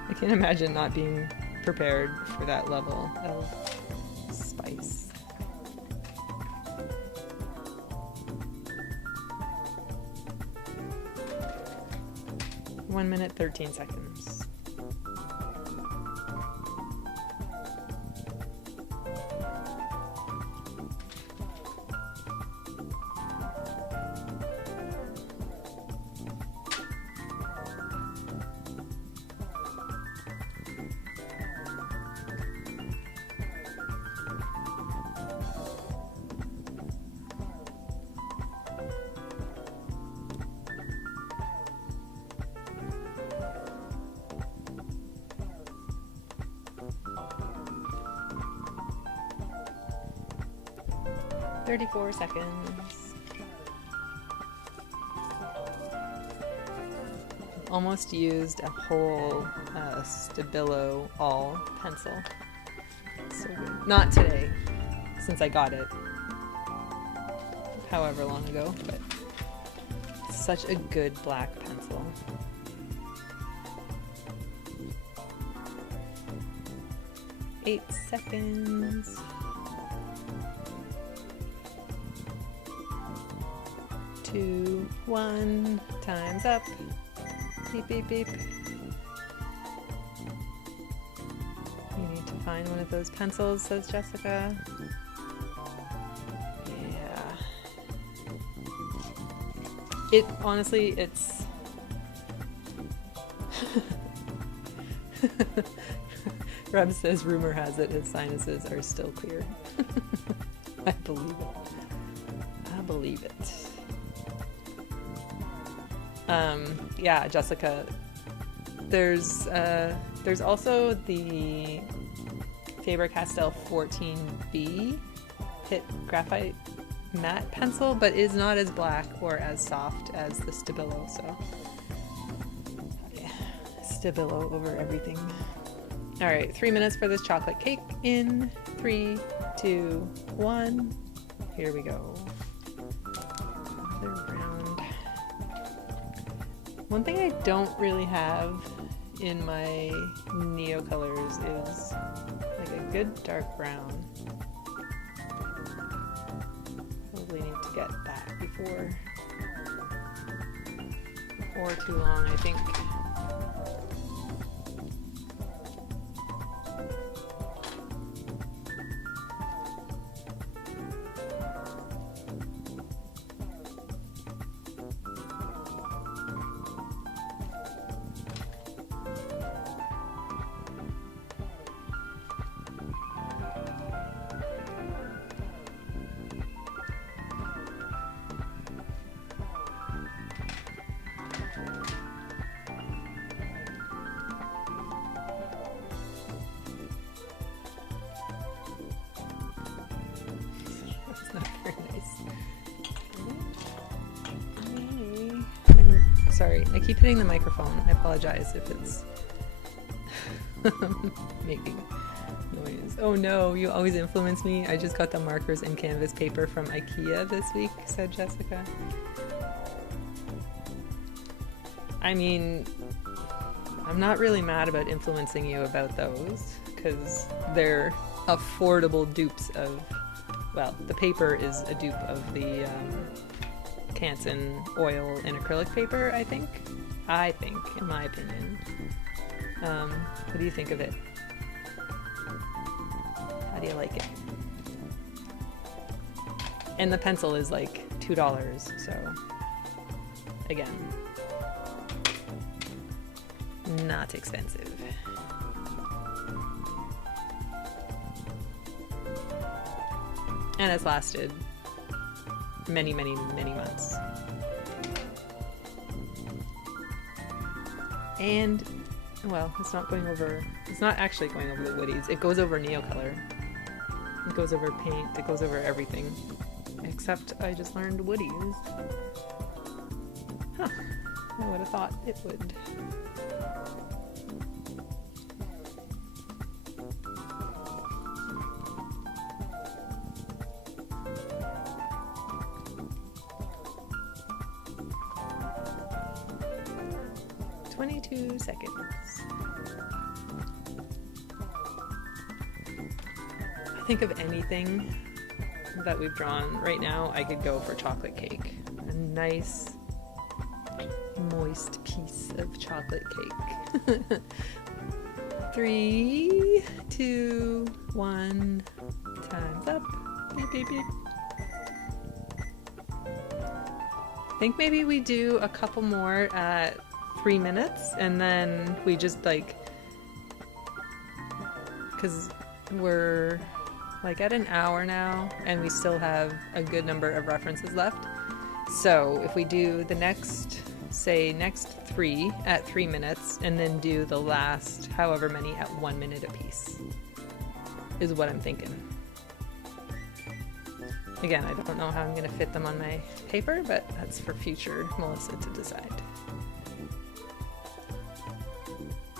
I can't imagine not being prepared for that level of spice. One minute, 13 seconds. 34 seconds. Almost used a whole Stabilo all pencil. So good. Not today, since I got it however long ago, but such a good black pencil. Eight seconds. 2, 1, time's up. Beep, beep, beep. You need to find one of those pencils, says Jessica. Yeah. It, honestly, it's... Reb says, rumor has it his sinuses are still clear. I believe it. I believe it. Yeah, Jessica, there's also the Faber-Castell 14B Pit Graphite Matte Pencil, but is not as black or as soft as the Stabilo, so yeah, Stabilo over everything. Alright, 3 minutes for this chocolate cake in 3, 2, 1. Here we go. Another round. One thing I don't really have in my Neo colors is like a good dark brown. Probably need to get that before too long, I think. Sorry, I keep hitting the microphone. I apologize if it's making noise. Oh no, you always influence me. I just got the markers and canvas paper from IKEA this week, said Jessica. I mean, I'm not really mad about influencing you about those, because they're affordable dupes of, well, the paper is a dupe of the Canson oil and acrylic paper, I think, in my opinion. What do you think of it? How do you like it? And the pencil is like $2, so again, not expensive. And it's lasted many, many, many months. And, well, it's not actually going over the woodies. It goes over Neocolor. It goes over paint. It goes over everything. Except I just learned woodies. Huh. I would have thought it would. Seconds. I think of anything that we've drawn right now, I could go for chocolate cake. A nice, moist piece of chocolate cake. 3, 2, 1, time's up. Beep, beep, beep. I think maybe we do a couple more at 3 minutes, and then we just like, because we're like at an hour now and we still have a good number of references left, so if we do the next 3 at 3 minutes and then do the last however many at 1 minute apiece is what I'm thinking. Again, I don't know how I'm going to fit them on my paper, but that's for future Melissa to decide.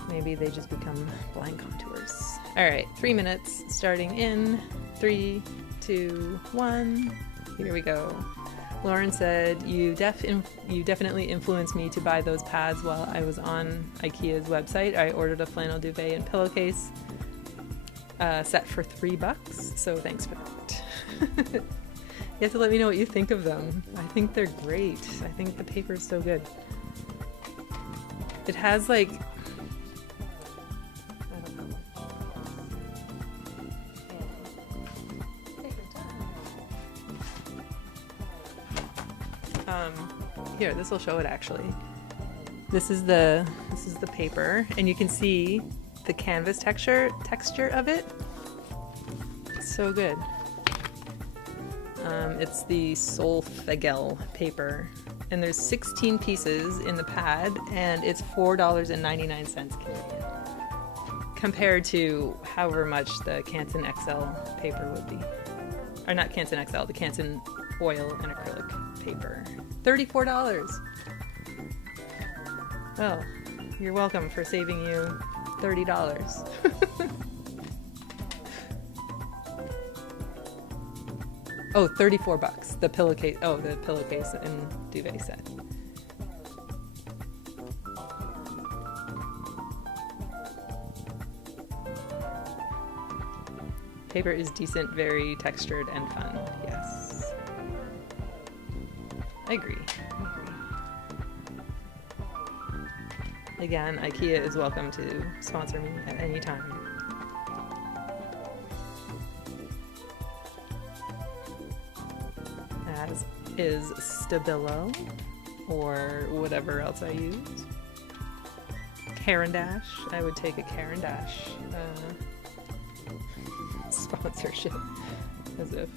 Maybe they just become blank contours. All right, 3 minutes, starting in 3, 2, 1. Here we go. Lauren said, you definitely influenced me to buy those pads while I was on IKEA's website. I ordered a flannel duvet and pillowcase set for $3, so thanks for that. You have to let me know what you think of them. I think they're great. I think the paper is so good. It has like... Here, this will show it actually. This is the paper, and you can see the canvas texture of it. It's so good. It's the Solfegel paper, and there's 16 pieces in the pad, and it's $4.99 Canadian, compared to however much the Canson XL paper would be. Or not Canson XL, the Canson oil and acrylic paper. $34. Well, you're welcome for saving you $30. Oh, $34. The pillowcase. Oh, the pillowcase and duvet set. Paper is decent, very textured and fun. Yes. I agree. Again, IKEA is welcome to sponsor me at any time. As is Stabilo, or whatever else I use. Caran d'Ache. I would take a Caran d'Ache sponsorship, as if.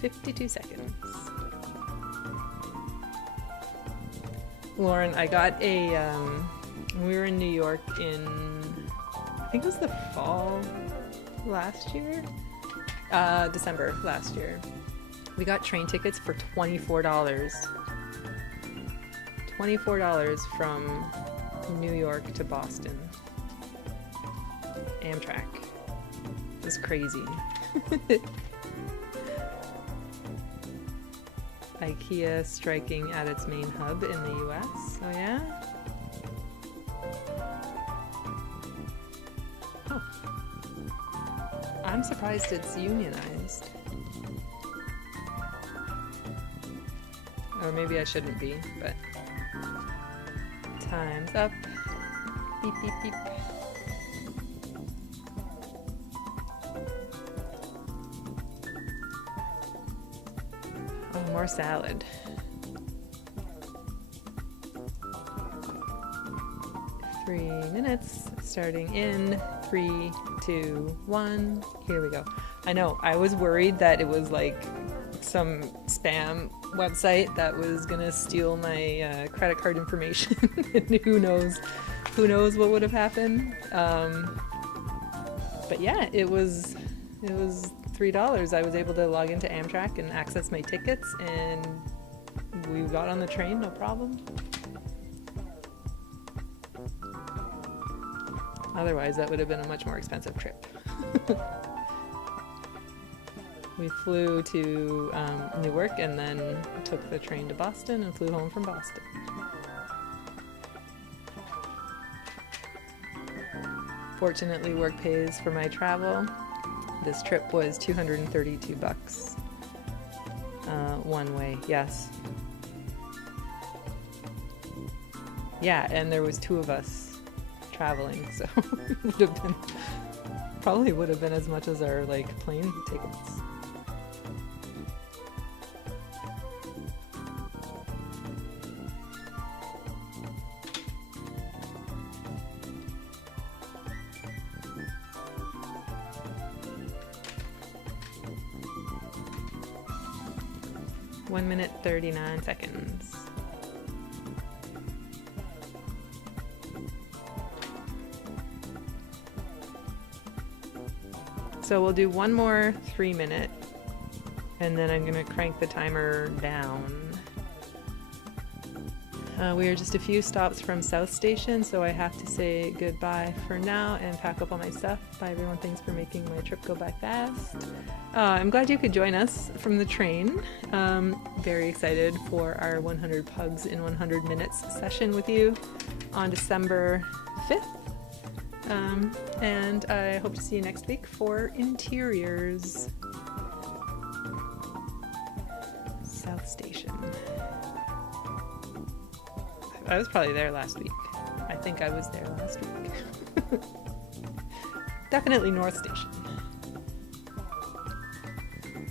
"52 seconds. Lauren, I got a, we were in New York in, I think it was the fall last year? December last year. We got train tickets for $24. $24 from New York to Boston. Amtrak. It was crazy. IKEA striking at its main hub in the US. Oh yeah? Oh. I'm surprised it's unionized. Or maybe I shouldn't be, but... Time's up. Beep, beep, beep. Oh, more salad. Three minutes, starting in 3, 2, 1. Here we go. I know, I was worried that it was like some spam website that was gonna steal my credit card information. And who knows what would have happened. But yeah, it was $3. I was able to log into Amtrak and access my tickets, and we got on the train, no problem. Otherwise, that would have been a much more expensive trip. We flew to Newark and then took the train to Boston and flew home from Boston. Fortunately, work pays for my travel. This trip was $232 one way. Yes. Yeah, and there was 2 of us traveling, so it would have been probably would have been as much as our like plane tickets. One minute, 39 seconds. So we'll do one more 3-minute, and then I'm gonna crank the timer down. We are just a few stops from South Station, so I have to say goodbye for now and pack up all my stuff. Bye everyone, thanks for making my trip go by fast. I'm glad you could join us from the train. Very excited for our 100 Pugs in 100 Minutes session with you on December 5th. And I hope to see you next week for interiors. South Station. I was probably there last week. I think I was there last week. Definitely North Station.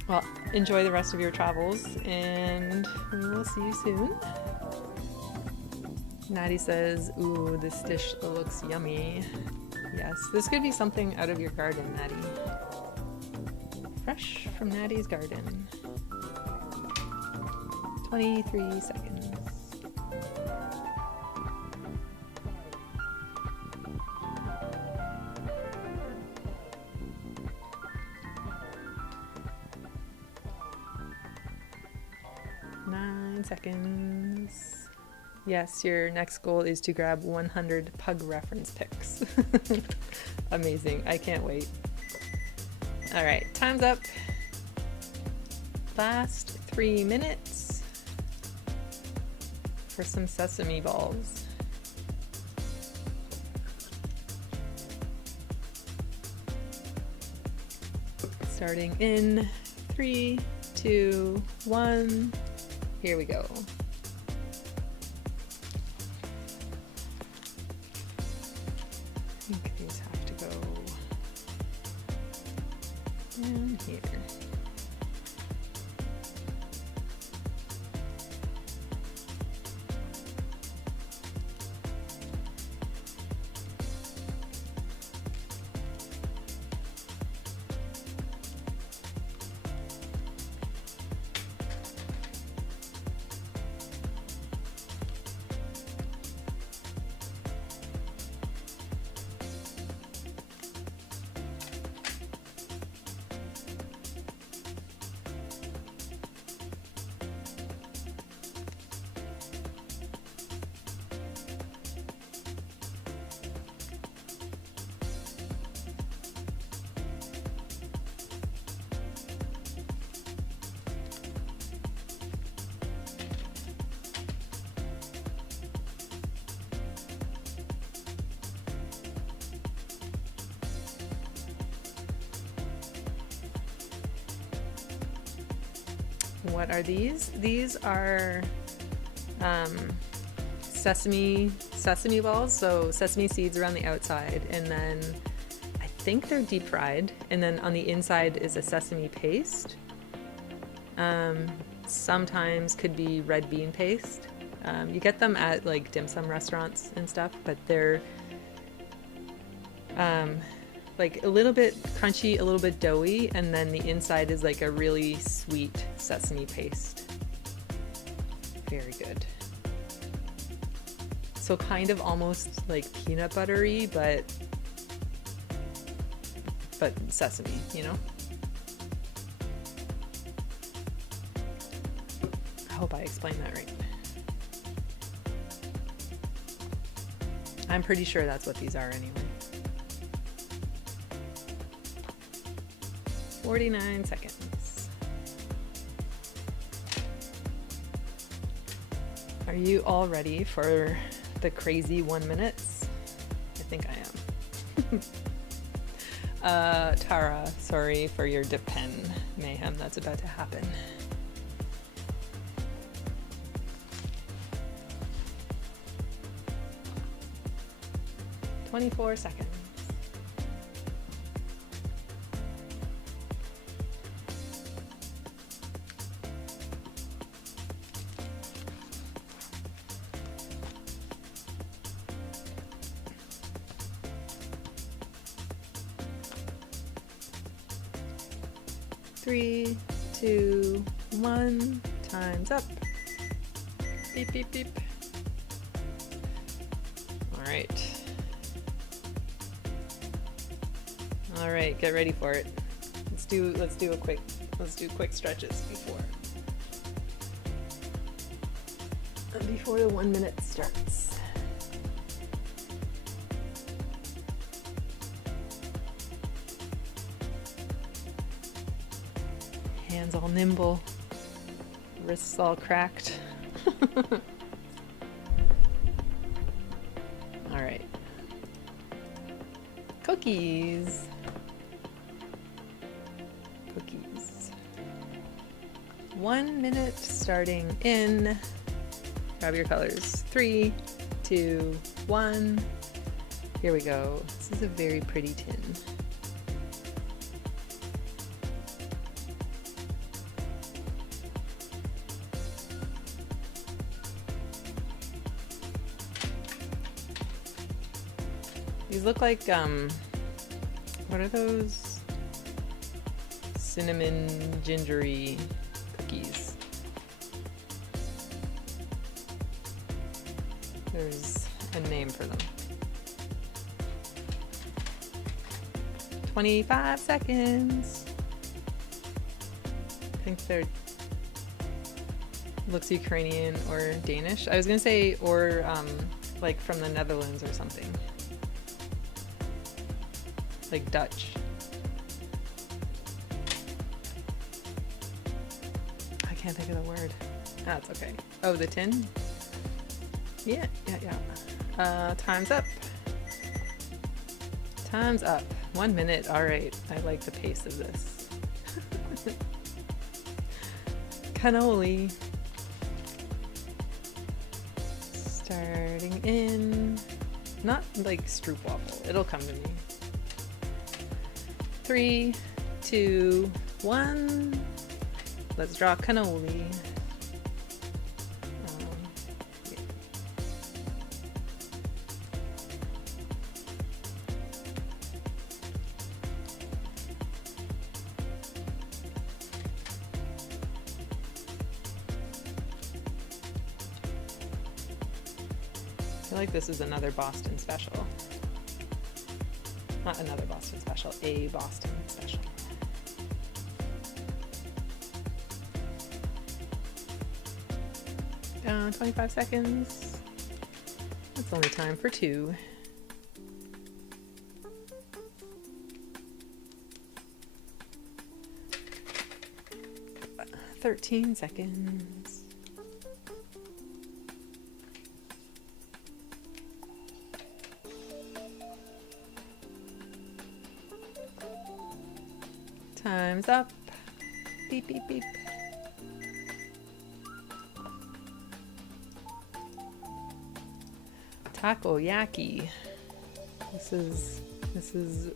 Well, enjoy the rest of your travels, and we will see you soon. Natty says, ooh, this dish looks yummy. Yes, this could be something out of your garden, Natty. Fresh from Natty's garden. 23 seconds. Seconds. Yes, your next goal is to grab 100 pug reference pics. Amazing. I can't wait. All right, time's up. Last 3 minutes for some sesame balls. Starting in 3, 2, 1. Here we go. I think these have to go in here. What are these? These are sesame balls, so sesame seeds around the outside, and then I think they're deep fried, and then on the inside is a sesame paste. Sometimes could be red bean paste. You get them at like dim sum restaurants and stuff, but they're like a little bit crunchy, a little bit doughy, and then the inside is like a really sweet sesame paste. Very good. So kind of almost like peanut buttery, but sesame, you know? I hope I explained that right. I'm pretty sure that's what these are anyway. 49 seconds. Are you all ready for the crazy 1 minutes? I think I am. Tara, sorry for your dip pen mayhem that's about to happen. "24 seconds. Three, two, one. Time's up. Beep, beep, beep. All right. All right, get ready for it. do quick stretches before the 1 minute starts. Hands all nimble, wrists all cracked. All right. Cookies. 1 minute starting in. Grab your colors. 3, 2, 1. Here we go. This is a very pretty tin. These look like, what are those? Cinnamon gingery cookies. There's a name for them. 25 seconds. I think they're, looks Ukrainian or Danish. I was gonna say, or like from the Netherlands or something. Like Dutch. I can't think of the word. That's okay. Oh, the tin? Yeah. Time's up. Time's up. 1 minute. All right. I like the pace of this. Cannoli. Starting in. Not like stroopwafel. It'll come to me. 3, 2, 1. Let's draw cannoli. Yeah. I feel like this is another Boston special. Not another Boston special, a Boston special. 25 seconds. That's only time for 2. Uh, 13 seconds. Time's up. Beep, beep, beep. Takoyaki. This is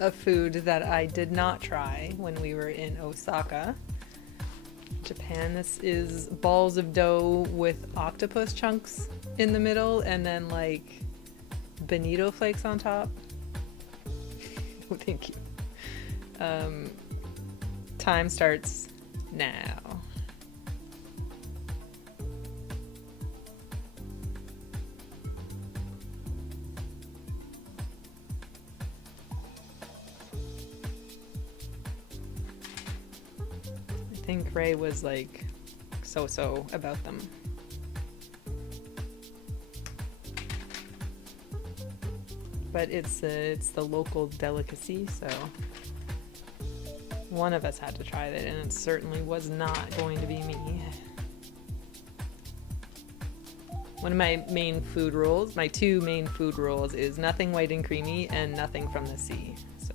a food that I did not try when we were in Osaka, Japan. This is balls of dough with octopus chunks in the middle and then like bonito flakes on top. Oh, thank you. Time starts now. I think Ray was like so-so about them. But it's the local delicacy, so one of us had to try it, and it certainly was not going to be me. One of my main food rules, my 2 main food rules, is nothing white and creamy and nothing from the sea. So,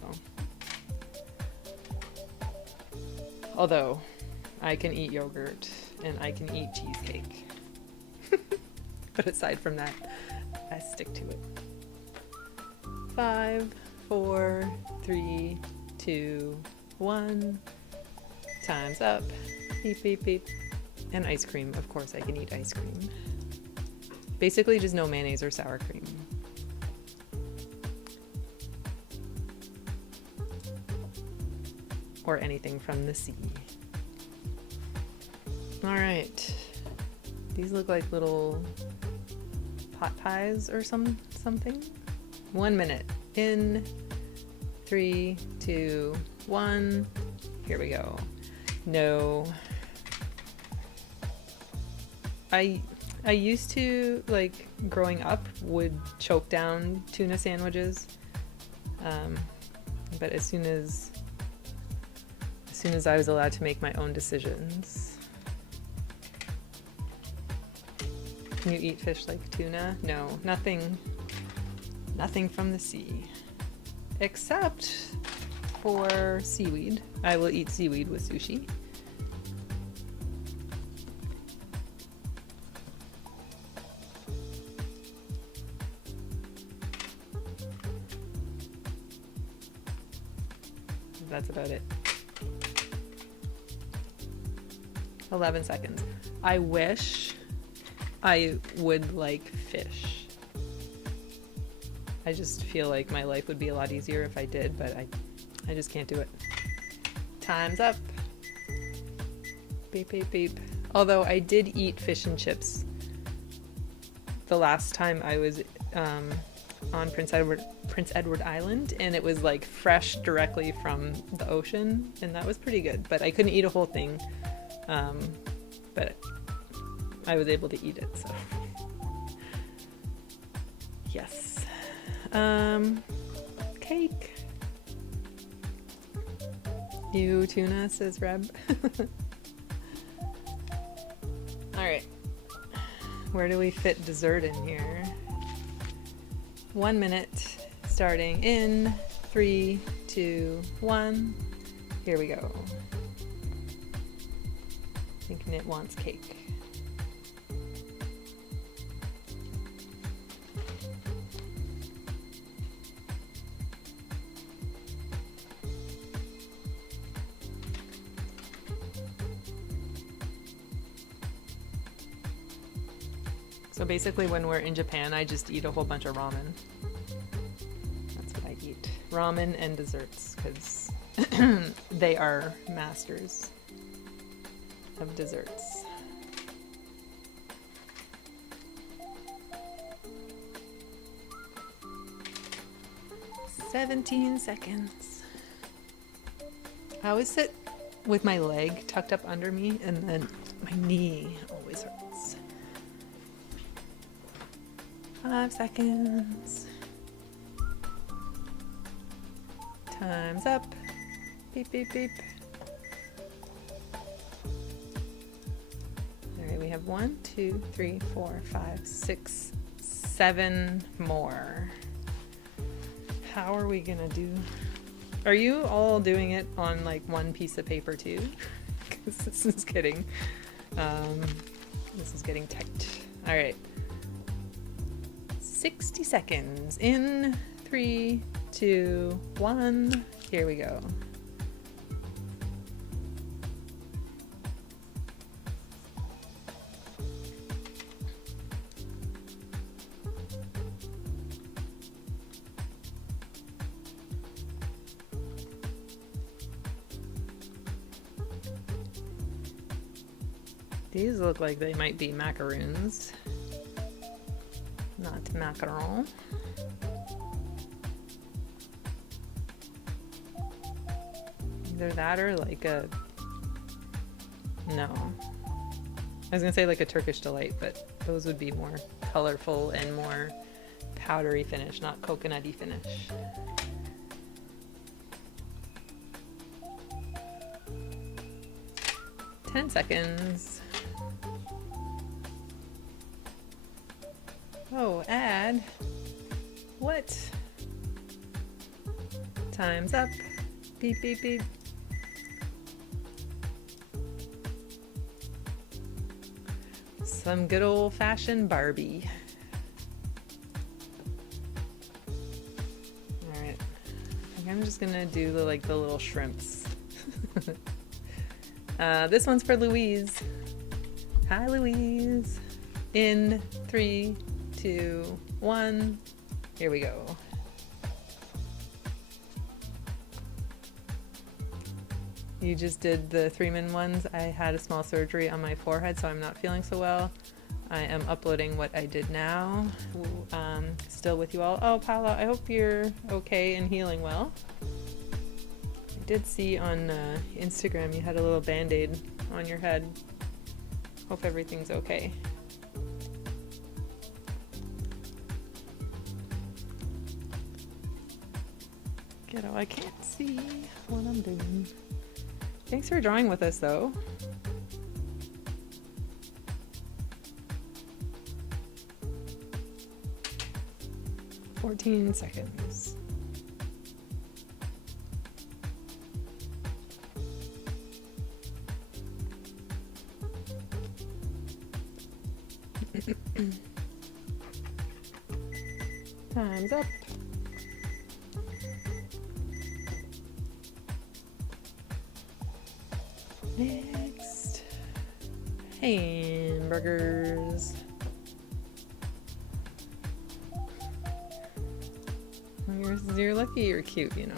although I can eat yogurt and I can eat cheesecake, but aside from that, I stick to it. 5, 4, 3, 2, 1. Time's up. Beep, beep, beep. And ice cream. Of course I can eat ice cream. Basically just no mayonnaise or sour cream. Or anything from the sea. Alright. These look like little pot pies or something. 1 minute. In 3, 2, 1. Here we go. No. I used to, like, growing up, would choke down tuna sandwiches. But as soon as I was allowed to make my own decisions. Can you eat fish like tuna? No, nothing from the sea. Except for seaweed. I will eat seaweed with sushi. That's about it. 11 seconds. I wish I would like fish. I just feel like my life would be a lot easier if I did, but I just can't do it. Time's up. Beep, beep, beep. Although I did eat fish and chips the last time I was on Prince Edward Island, and it was like fresh directly from the ocean, and that was pretty good. But I couldn't eat a whole thing, but I was able to eat it, so yes. Cake. You tuna, says Reb. Alright. Where do we fit dessert in here? 1 minute, starting in 3, 2, 1. Here we go. I think Knit wants cake. So basically when we're in Japan, I just eat a whole bunch of ramen. That's what I eat. Ramen and desserts, because they are masters of desserts. "17 seconds. I always sit with my leg tucked up under me, and then my knee always hurts. 5 seconds. Time's up. Beep, beep, beep. All right, we have 1, 2, 3, 4, 5, 6, 7 more. How are we gonna do? Are you all doing it on like one piece of paper too? Because this is getting tight. All right. 60 seconds. In 3, 2, 1. Here we go. These look like they might be macaroons, not macaron. Either that or like a, no. I was gonna say like a Turkish delight, but those would be more colorful and more powdery finish, not coconutty finish. Ten seconds. Oh, add. What? Time's up. Beep, beep, beep. Some good old-fashioned Barbie. All right. I think I'm just gonna do the little shrimps. This one's for Louise. Hi, Louise. In 3, 2, 1. Here we go. You just did the 3-min ones. I had a small surgery on my forehead, so I'm not feeling so well. I am uploading what I did now. Still with you all. Oh, Paula, I hope you're okay and healing well. I did see on Instagram you had a little band-aid on your head. Hope everything's okay. Kiddo, I can't see what I'm doing. Thanks for drawing with us though. "14 seconds. Time's up. Next, hamburgers. You're lucky you're cute, you know.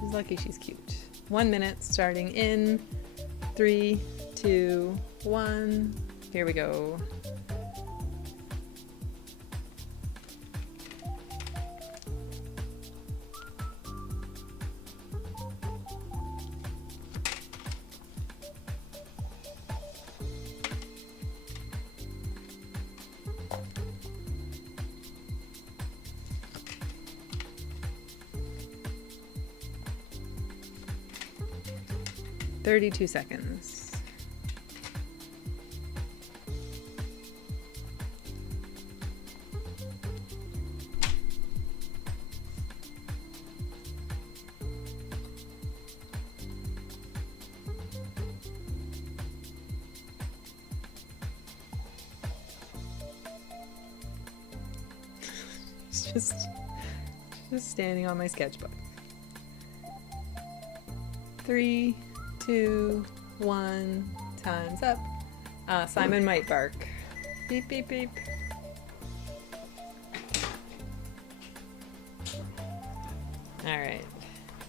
She's lucky she's cute. 1 minute starting in 3, 2, 1. Here we go. "32 seconds. Just standing on my sketchbook. 3, 2, 1, time's up. Simon might bark. Beep, beep, beep. All right,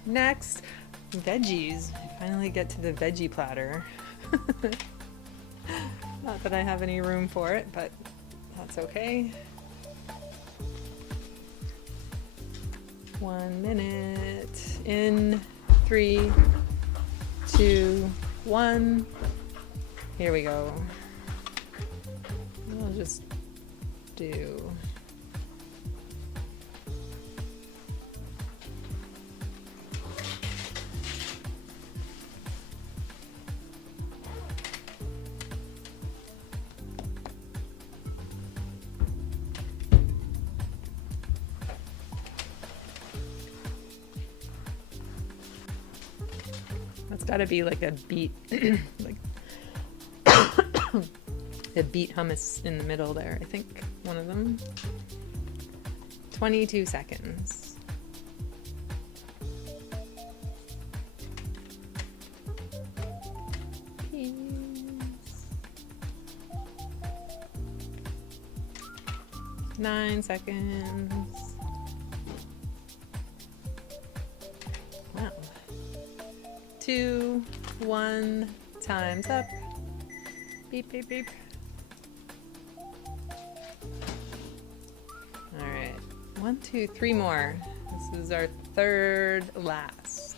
next, veggies. I finally get to the veggie platter. Not that I have any room for it, but that's okay. 1 minute in 3, 2, 1. Here we go. I'll just do That's got to be like a beet, like a beet hummus in the middle there. I think one of them. 22 seconds. Peas. 9 seconds. Wow. 2, 1, time's up. Beep, beep, beep. All right, 1, 2, 3 more. This is our third last.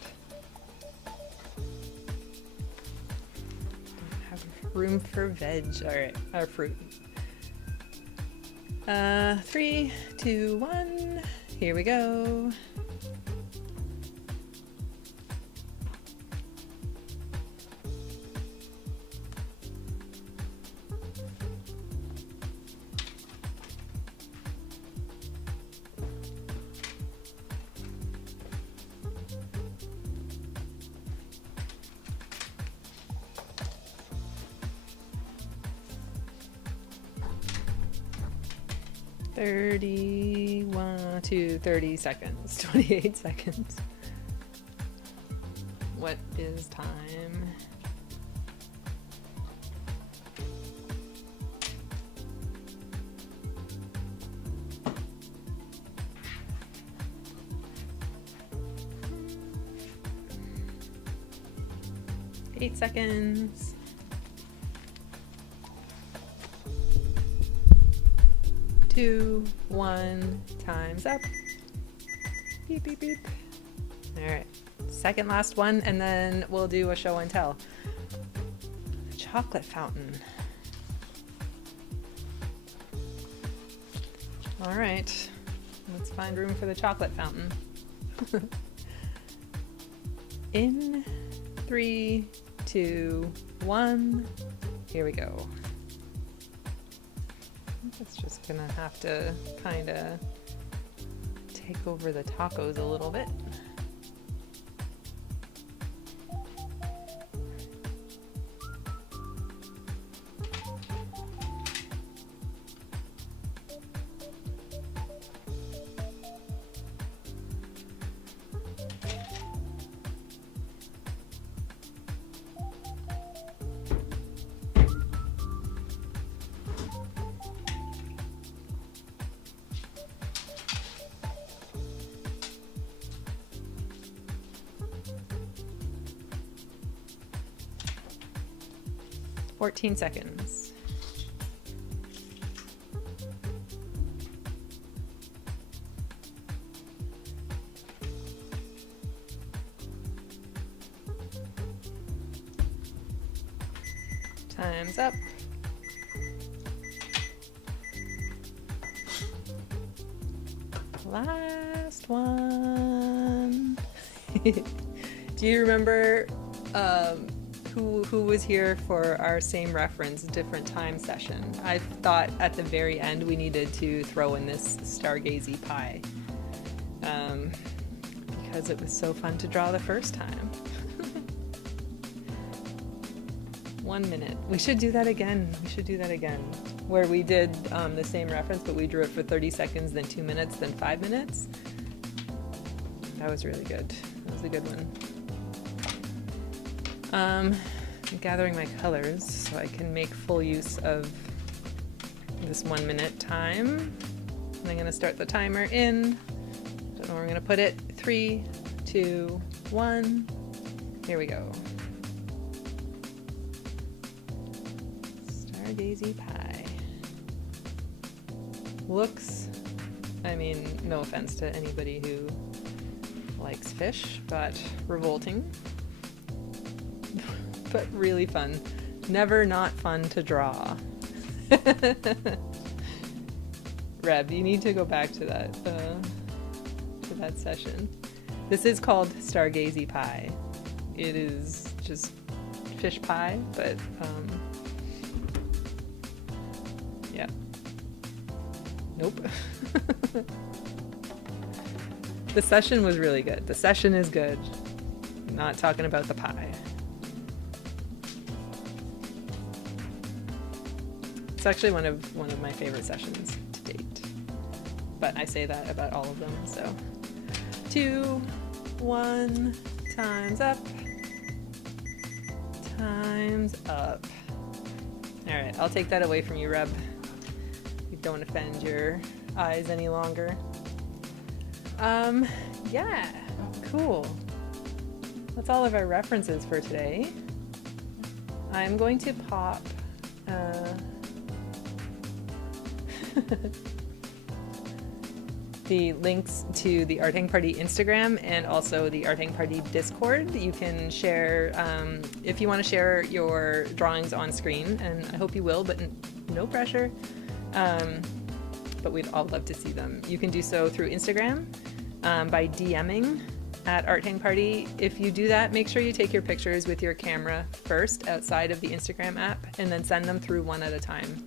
Don't have room for veg. All right, our fruit. 3, 2, 1. Here we go. Thirty-one to 30 seconds, 28 seconds. What is time? Eight seconds. 2, 1, time's up. Beep, beep, beep. All right, Second last one, and then we'll do a show and tell. Chocolate fountain. All right, let's find room for the chocolate fountain. In 3, 2, 1, here we go. It's just gonna have to kind of take over the tacos a little bit. "14 seconds. Time's up. Last one. Do you remember who was here for our same reference, different time session? I thought at the very end we needed to throw in this stargazy pie because it was so fun to draw the first time. 1 minute. We should do that again. Where we did the same reference, but we drew it for 30 seconds, then 2 minutes, then 5 minutes. That was really good. That was a good one. I'm gathering my colors so I can make full use of this 1 minute time. And I'm gonna start the timer in. Don't know where I'm gonna put it. 3, 2, 1. Here we go. Stargazy pie. Looks, I mean, no offense to anybody who likes fish, but revolting. But really fun. Never not fun to draw. Reb, you need to go back to that session. This is called Stargazy pie. It is just fish pie, but yeah. Nope. The session was really good. The session is good. I'm not talking about the pie. It's actually one of my favorite sessions to date. But I say that about all of them, so. 2, 1, time's up. Time's up. All right, I'll take that away from you, Reb. You don't offend your eyes any longer. Yeah, cool. That's all of our references for today. I'm going to pop the links to the Art Hang Party Instagram and also the Art Hang Party Discord. You can share, if you want to share your drawings on screen, and I hope you will, but no pressure. But we'd all love to see them. You can do so through Instagram by DMing at Art Hang Party. If you do that, make sure you take your pictures with your camera first outside of the Instagram app and then send them through one at a time.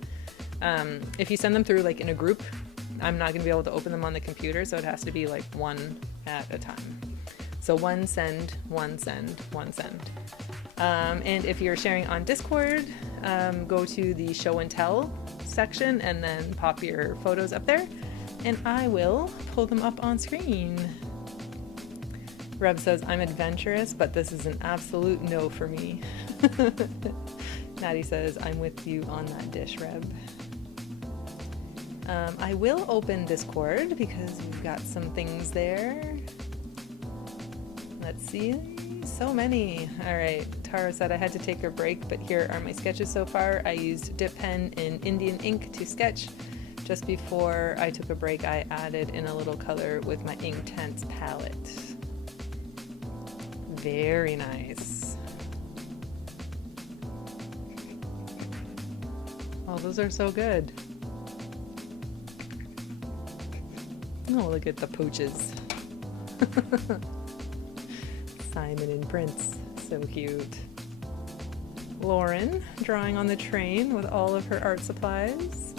If you send them through like in a group, I'm not going to be able to open them on the computer, so it has to be like one at a time. So one send, one send, one send. And if you're sharing on Discord, go to the show and tell section and then pop your photos up there, and I will pull them up on screen. Reb says, I'm adventurous, but this is an absolute no for me. Natty says, I'm with you on that dish, Reb. I will open Discord because we've got some things there. Let's see. So many. All right. Tara said I had to take a break, but here are my sketches so far. I used dip pen and Indian ink to sketch. Just before I took a break, I added in a little color with my Inktense palette. Very nice. Oh, those are so good. Oh, look at the pooches. Simon and Prince, so cute. Lauren, drawing on the train with all of her art supplies.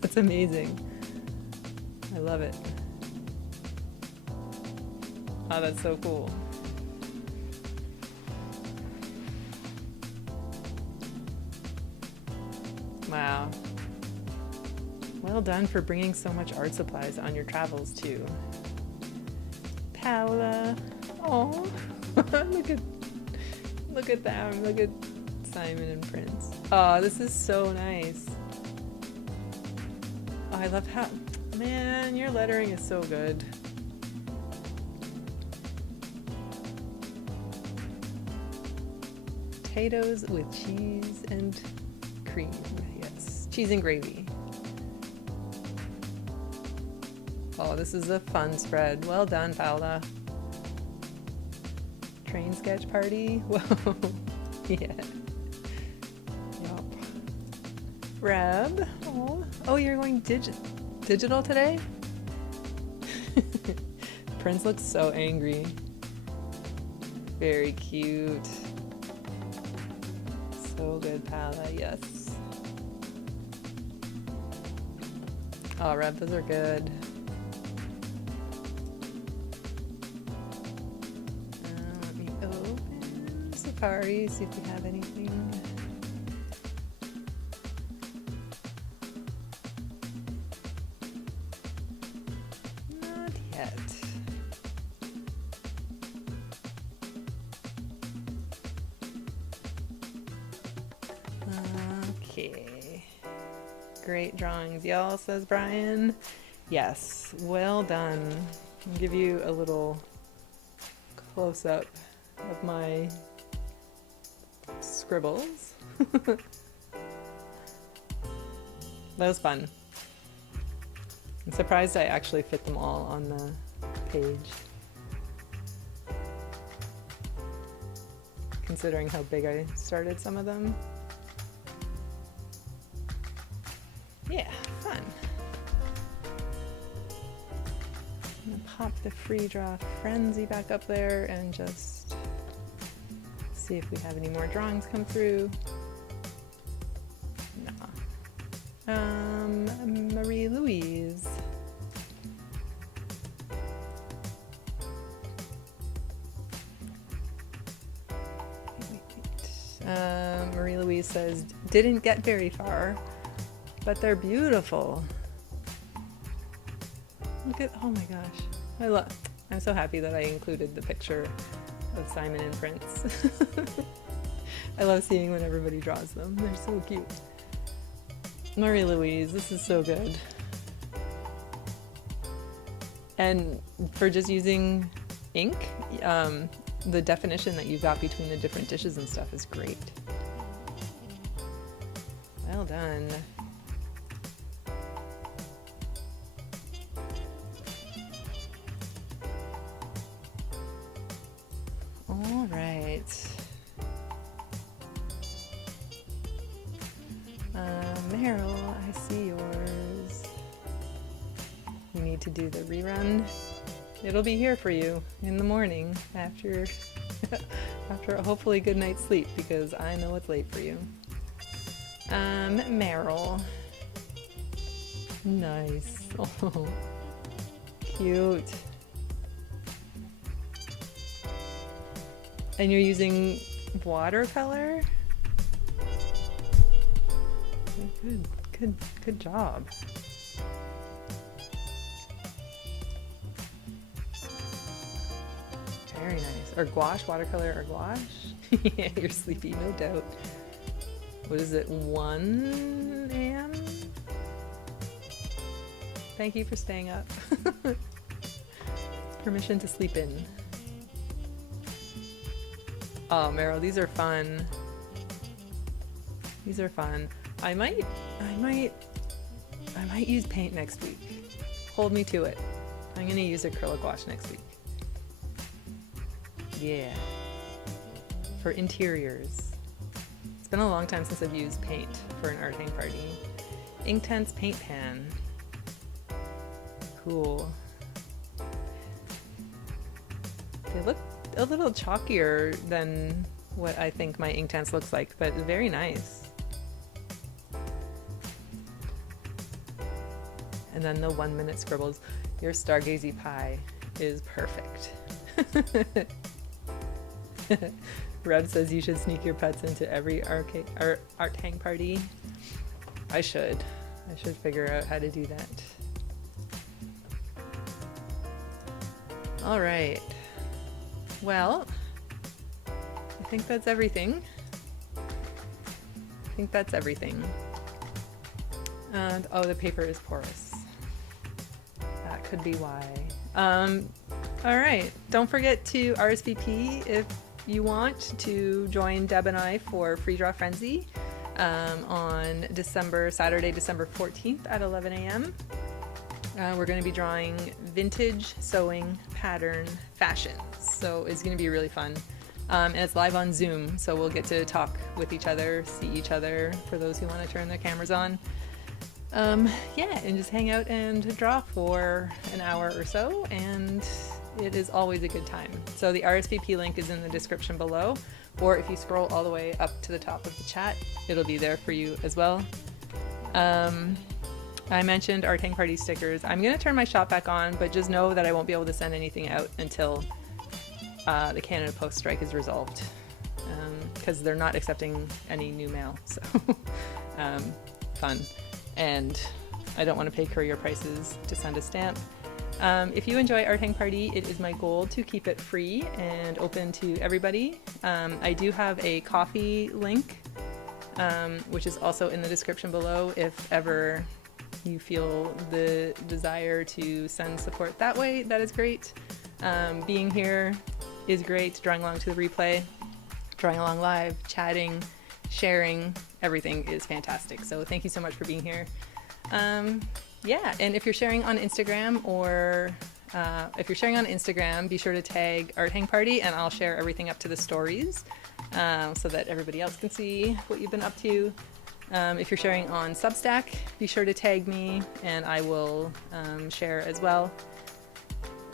That's amazing. I love it. Oh, that's so cool. Wow. Well done for bringing so much art supplies on your travels too. Paola. Oh, look at them. Look at Simon and Prince. Oh, this is so nice. Oh, I love how, man, your lettering is so good. Potatoes with cheese and cream. Yes, cheese and gravy. Oh, this is a fun spread. Well done, Paola. Train sketch party. Whoa. Yeah. Yup. Reb. Oh, you're going digital today? Prince looks so angry. Very cute. So good, Paola. Yes. Oh, Reb, those are good. Let me open Safari, see if we have anything. Not yet. Okay. Great drawings, y'all, says Brian. Yes, well done. I'll give you a little close-up of my scribbles. That was fun. I'm surprised I actually fit them all on the page, considering how big I started some of them. Yeah, fun. I'm gonna pop the free draft Friendzy back up there and just see if we have any more drawings come through. Nah. Marie Louise. Marie Louise says, didn't get very far, but they're beautiful. Look at, oh my gosh. I'm so happy that I included the picture of Simon and Prince. I love seeing when everybody draws them. They're so cute. Marie Louise, this is so good. And for just using ink, the definition that you've got between the different dishes and stuff is great. Well done. All right. Meryl, I see yours. You need to do the rerun. It'll be here for you in the morning after a hopefully good night's sleep, because I know it's late for you. Meryl. Nice. Oh, cute. And you're using watercolor? Good job. Very nice. Or gouache, watercolor or gouache? Yeah, you're sleepy, no doubt. What is it, 1 a.m.? Thank you for staying up. Permission to sleep in. Oh, Meryl, these are fun. These are fun. I might use paint next week. Hold me to it. I'm gonna use acrylic gouache next week. Yeah. For interiors. It's been a long time since I've used paint for an art hang party. Inktense paint pan. Cool. They look a little chalkier than what I think my Inktense looks like, but very nice. And then the 1 minute scribbles. Your stargazy pie is perfect. Rev says you should sneak your pets into every art hang party. I should figure out how to do that. All right. Well, I think that's everything. And oh, the paper is porous. That could be why. All right. Don't forget to RSVP if you want to join Deb and I for Free Draw Friendzy on Saturday, December 14th at 11 a.m. We're going to be drawing vintage sewing pattern fashions. So it's going to be really fun. And it's live on Zoom, so we'll get to talk with each other, see each other for those who want to turn their cameras on. Yeah, and just hang out and draw for an hour or so, and it is always a good time. So the RSVP link is in the description below, or if you scroll all the way up to the top of the chat, it'll be there for you as well. I mentioned art hang party stickers. I'm going to turn my shop back on, but just know that I won't be able to send anything out until the Canada Post strike is resolved, because they're not accepting any new mail. So fun. And I don't want to pay courier prices to send a stamp. If you enjoy Art Hang Party, it is my goal to keep it free and open to everybody. I do have a coffee link, which is also in the description below if ever you feel the desire to send support that way. That is great. Being here is great. Drawing along to the replay, drawing along live, chatting, sharing, everything is fantastic. So thank you so much for being here. Yeah, and if you're sharing on Instagram be sure to tag Art Hang Party, and I'll share everything up to the stories so that everybody else can see what you've been up to. If you're sharing on Substack, be sure to tag me and I will share as well.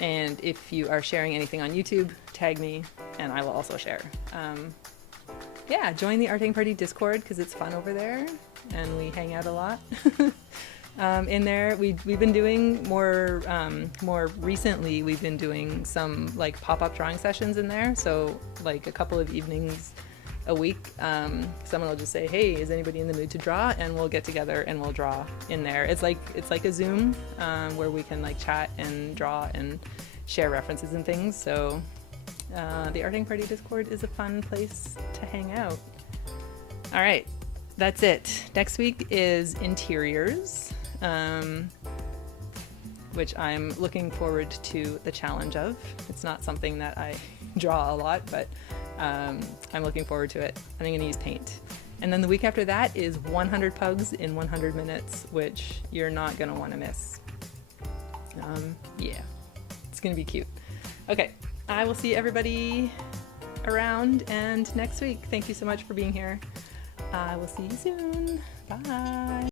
And if you are sharing anything on YouTube, tag me and I will also share. Yeah, join the Art Hang Party Discord because it's fun over there and we hang out a lot. In there, we've been doing more recently, we've been doing some like pop-up drawing sessions in there. So like a couple of evenings a week, someone will just say, hey, is anybody in the mood to draw? And we'll get together and we'll draw in there. It's like a Zoom where we can like chat and draw and share references and things. So the Art Hang Party Discord is a fun place to hang out. All right, that's it. Next week is interiors, which I'm looking forward to the challenge of. It's not something that I draw a lot, but I'm looking forward to it. And I'm going to use paint. And then the week after that is 100 pugs in 100 minutes, which you're not going to want to miss. Yeah, it's going to be cute. Okay, I will see everybody around and next week. Thank you so much for being here. I will see you soon. Bye.